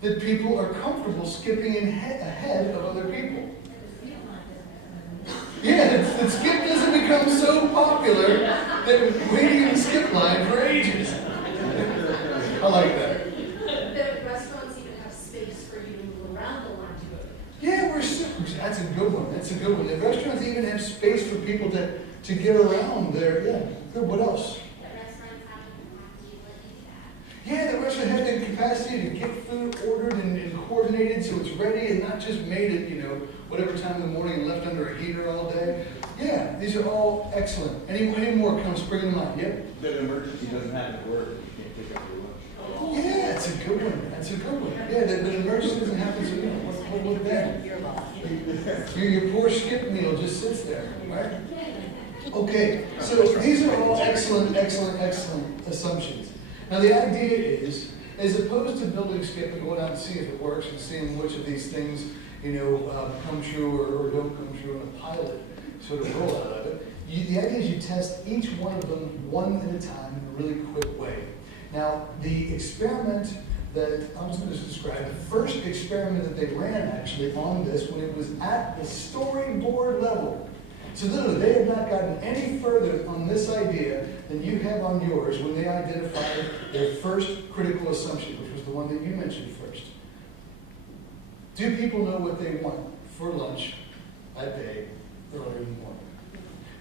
That people are comfortable skipping ahead of other people. Yeah, that skip doesn't become so popular that we're waiting in the skip line for ages. I like that. The restaurants even have space for you to move around the line to go to. Yeah, that's a good one. That's a good one. The restaurants even have space for people to get around there. Yeah. Good. What else? Yeah, the restaurant has the capacity to get food ordered and coordinated so it's ready and not just made at, whatever time in the morning and left under a heater all day. Yeah, these are all excellent. Any more come spring to mind? Yep. That an emergency doesn't happen at work, you can't pick up your lunch. Yeah, that's a good one. That's a good one. Yeah, that an emergency doesn't happen, so what would that? Your poor skip meal just sits there, right? Okay, so these are all excellent assumptions. Now the idea is, as opposed to building Skip and going out and see if it works and seeing which of these things, come true or don't come true in a pilot sort of rollout of it, the idea is you test each one of them one at a time in a really quick way. Now the experiment that I'm just going to describe, the first experiment that they ran actually on this when it was at the storyboard level. So literally, they have not gotten any further on this idea than you have on yours when they identified their first critical assumption, which was the one that you mentioned first. Do people know what they want for lunch that day earlier in the morning?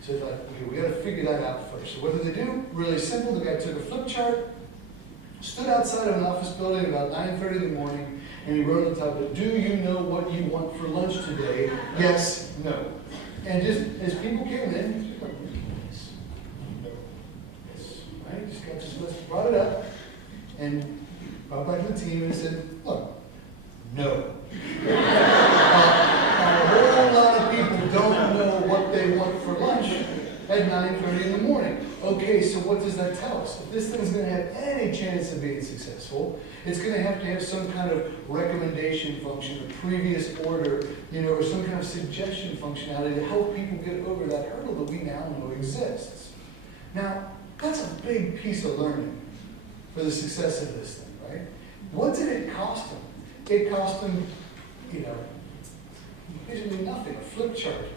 So they're like, okay, we got to figure that out first. So what did they do? Really simple. The guy took a flip chart, stood outside of an office building about 9:30 in the morning, and he wrote on the top of it, do you know what you want for lunch today? Yes, no. And just as people came in, like, yes, no, yes, right? Just brought it up and brought back to the team and said, look, No. A whole lot of people don't know what they want for lunch at 9:30 in the morning. Okay, so what does that tell us? If this thing's going to have any chance of being successful, it's going to have some kind of recommendation function, a previous order, or some kind of suggestion functionality to help people get over that hurdle that we now know exists. Now, that's a big piece of learning for the success of this thing, right? What did it cost them? It cost them, basically nothing, a flip chart,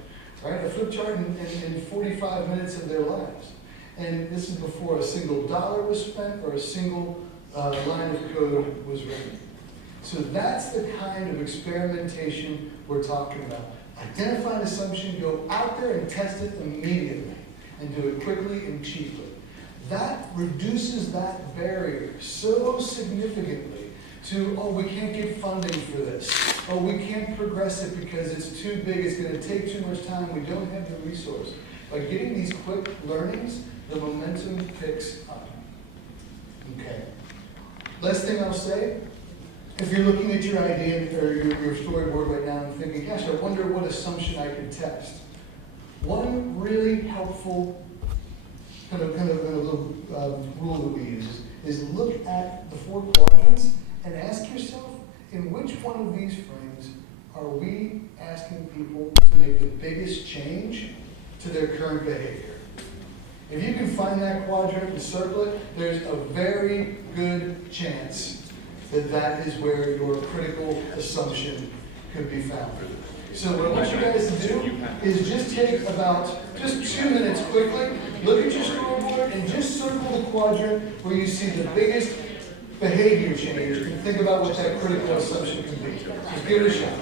right? A flip chart in 45 minutes of their lives. And this is before a single dollar was spent or a single line of code was written. So that's the kind of experimentation we're talking about. Identify an assumption, go out there and test it immediately, and do it quickly and cheaply. That reduces that barrier so significantly to, oh, we can't get funding for this. Oh, we can't progress it because it's too big, it's going to take too much time, we don't have the resource. By getting these quick learnings, the momentum picks up. Okay. Last thing I'll say, if you're looking at your idea or your storyboard right now and thinking, gosh, I wonder what assumption I could test. One really helpful kind of rule that we use is look at the 4 quadrants and ask yourself, in which one of these frames are we asking people to make the biggest change to their current behavior? If you can find that quadrant and circle it, there's a very good chance that that is where your critical assumption could be found. So what I want you guys to do is just take about 2 minutes quickly, look at your storyboard, and just circle the quadrant where you see the biggest behavior change, and think about what that critical assumption can be. Just give it a shot.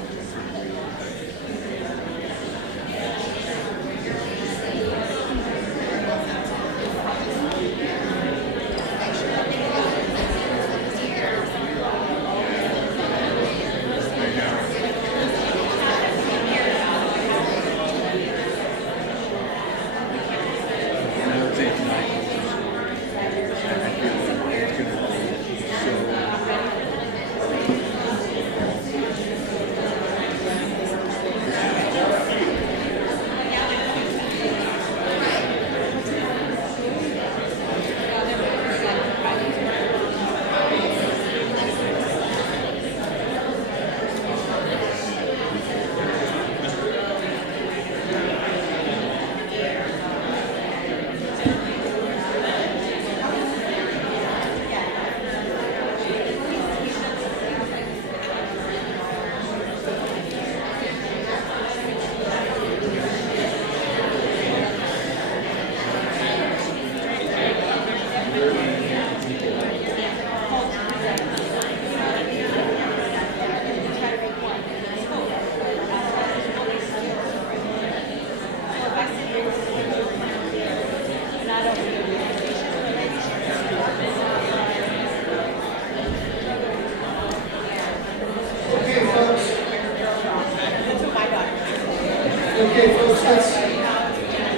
Okay, folks,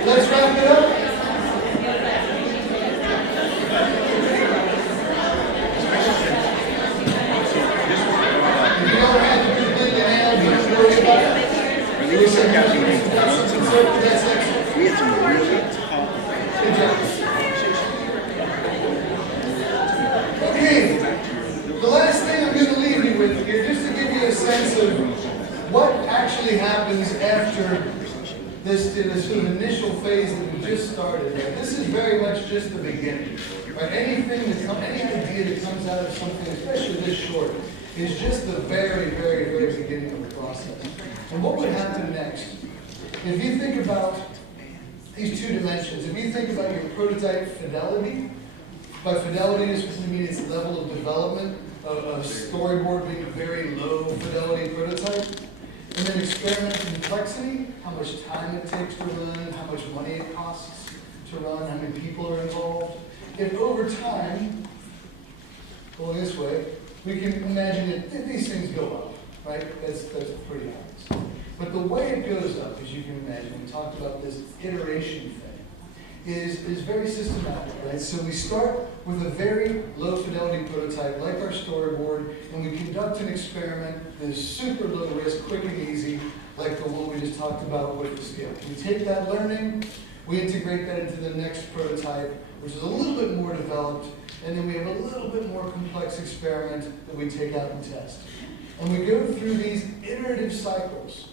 let's wrap it up. If you don't have to complete the hand, don't worry about it. We had some really good job. Okay, the last thing I'm going to leave you with here, just to give you a sense of what actually happens after this sort of initial phase that we just started. Right? This is very much just the beginning. Right? Any idea that comes out of something, especially this short, is just the very, very, very beginning of the process. And what would happen next? If you think about these 2 dimensions, if you think about your prototype fidelity, by fidelity this would mean its level of development, of storyboard being a very low fidelity prototype. And then experiment complexity, how much time it takes to run, how much money it costs to run, how many people are involved. If over time, going this way, we can imagine that these things go up, right? That's pretty obvious. But the way it goes up, as you can imagine, we talked about this iteration thing, is very systematic, right? So we start with a very low fidelity prototype like our storyboard, and we conduct an experiment that is super low risk, quick and easy, like the one we just talked about with the scale. We take that learning, we integrate that into the next prototype, which is a little bit more developed, and then we have a little bit more complex experiment that we take out and test. And we go through these iterative cycles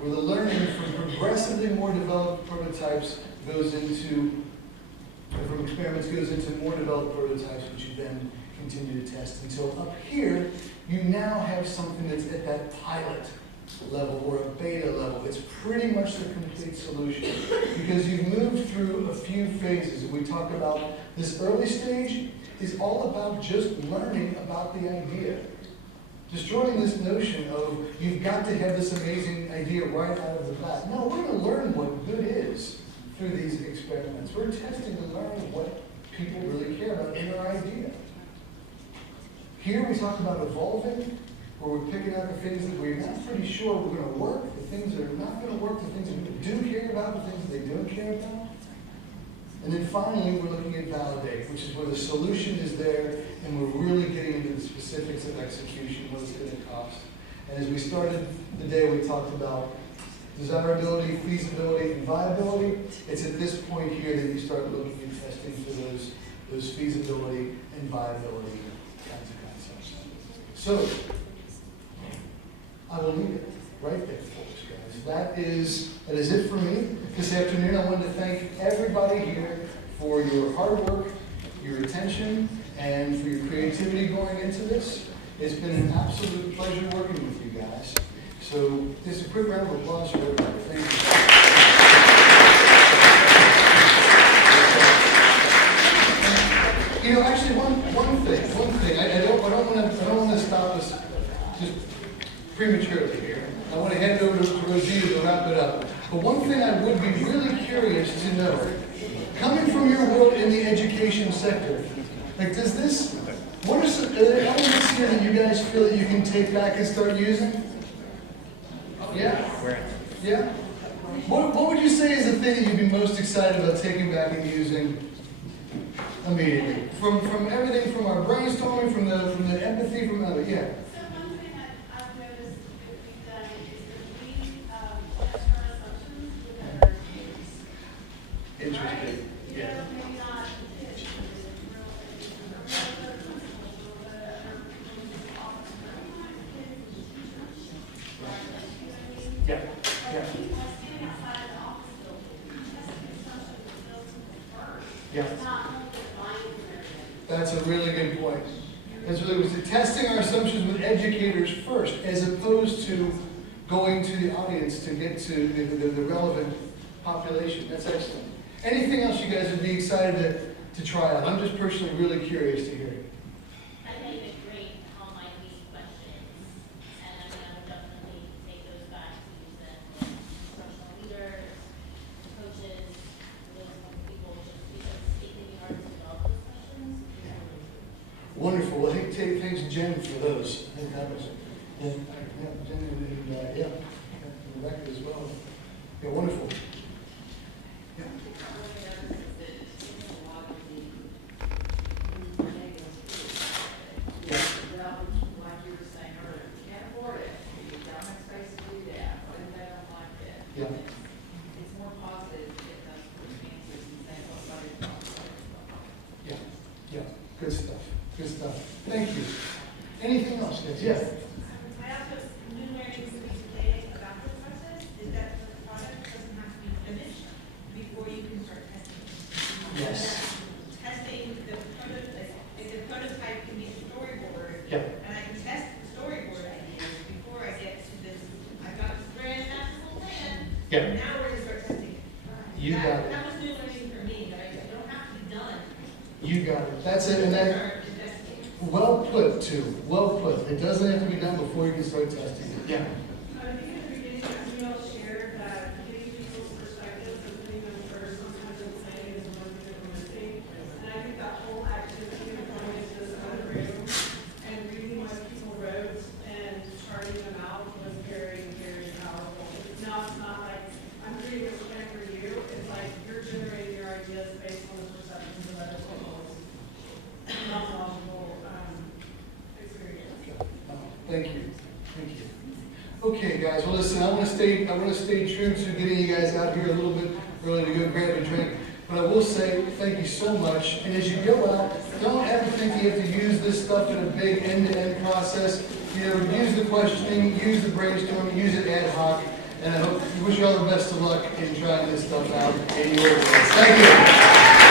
where the learning from progressively more developed prototypes goes into, from experiments goes into more developed prototypes, which you then continue to test until up here, you now have something that's at that pilot level or a beta level. It's pretty much the complete solution because you've moved through a few phases. And we talk about this early stage is all about just learning about the idea. Destroying this notion of you've got to have this amazing idea right out of the bat. No, we're going to learn what good is through these experiments. We're testing to learn what people really care about in our idea. Here we talk about evolving, where we're picking out the things that we're not pretty sure we're going to work, the things that are not going to work, the things that we do care about, the things that they don't care about. And then finally, we're looking at validate, which is where the solution is there, and we're really getting into the specifics of execution, what it's going to cost. And as we started the day, we talked about desirability, feasibility, and viability. It's at this point here that you start looking and testing for those feasibility and viability kinds of concepts. So, I will leave it right there, folks, guys. That is it for me this afternoon. I wanted to thank everybody here for your hard work, your attention, and for your creativity going into this. It's been an absolute pleasure working with you guys. So just a quick round of applause for everybody. Thank you. You know, actually, one thing. I don't want to stop us just prematurely here. I want to hand it over to Rosita to wrap it up. But one thing I would be really curious to know, coming from your world in the education sector, like does this, what are some elements here that you guys feel that you can take back and start using? Yeah? Yeah? What would you say is the thing that you'd be most excited about taking back and using immediately? From everything from our brainstorming, from the empathy, from other, yeah. Interesting. Yeah. Yeah. Yeah. Yeah. That's a really good point. That's really good. Testing our assumptions with educators first, as opposed to going to the audience to get to the relevant population. That's excellent. Anything else you guys would be excited to try out? I'm just personally really curious to hear. I think it's great how might be questions, and I would definitely take those back to use them with professional leaders, coaches, those people, just because it can be hard to develop those questions. Wonderful. Well, I think thanks Jen for those. I think that was Jen and Rebecca as well. Yeah, wonderful. Yeah. Yeah. It's more positive to get them answers and say, well, what is it? Yeah. Yeah. Good stuff. Good stuff. Thank you. Anything else, guys? Yes. I also, new learning to be today about the process is that the product doesn't have to be finished before you can start testing. Yes. Testing the prototype, if the prototype can be a storyboard, Yeah. and I can test the storyboard ideas before I get to this, I've got this grand masterful plan. Yeah. Now we're gonna start testing it. You got it. That was new learning for me, that I don't have to be done. You got it. That's it. And that, well put, too. Well put. It doesn't have to be done before you can start testing it. Yeah. I think at the beginning, you all shared that getting people's perspectives and putting them first, sometimes in planning is more than implementing. And I think that whole activity of going into this other room and reading what people wrote and charting them out was very, very powerful. It's not like, I'm creating a plan for you. It's like you're generating your ideas based on the perceptions of other people. Thank you. Thank you. Okay, guys. Well, listen. I want to stay true to getting you guys out here a little bit early to go grab a drink. But I will say thank you so much. And as you go out, don't ever think you have to use this stuff in a big end-to-end process. You know, use the questioning, use the brainstorming, use it ad hoc. And I hope, wish you all the best of luck in trying this stuff out in your world. Thank you.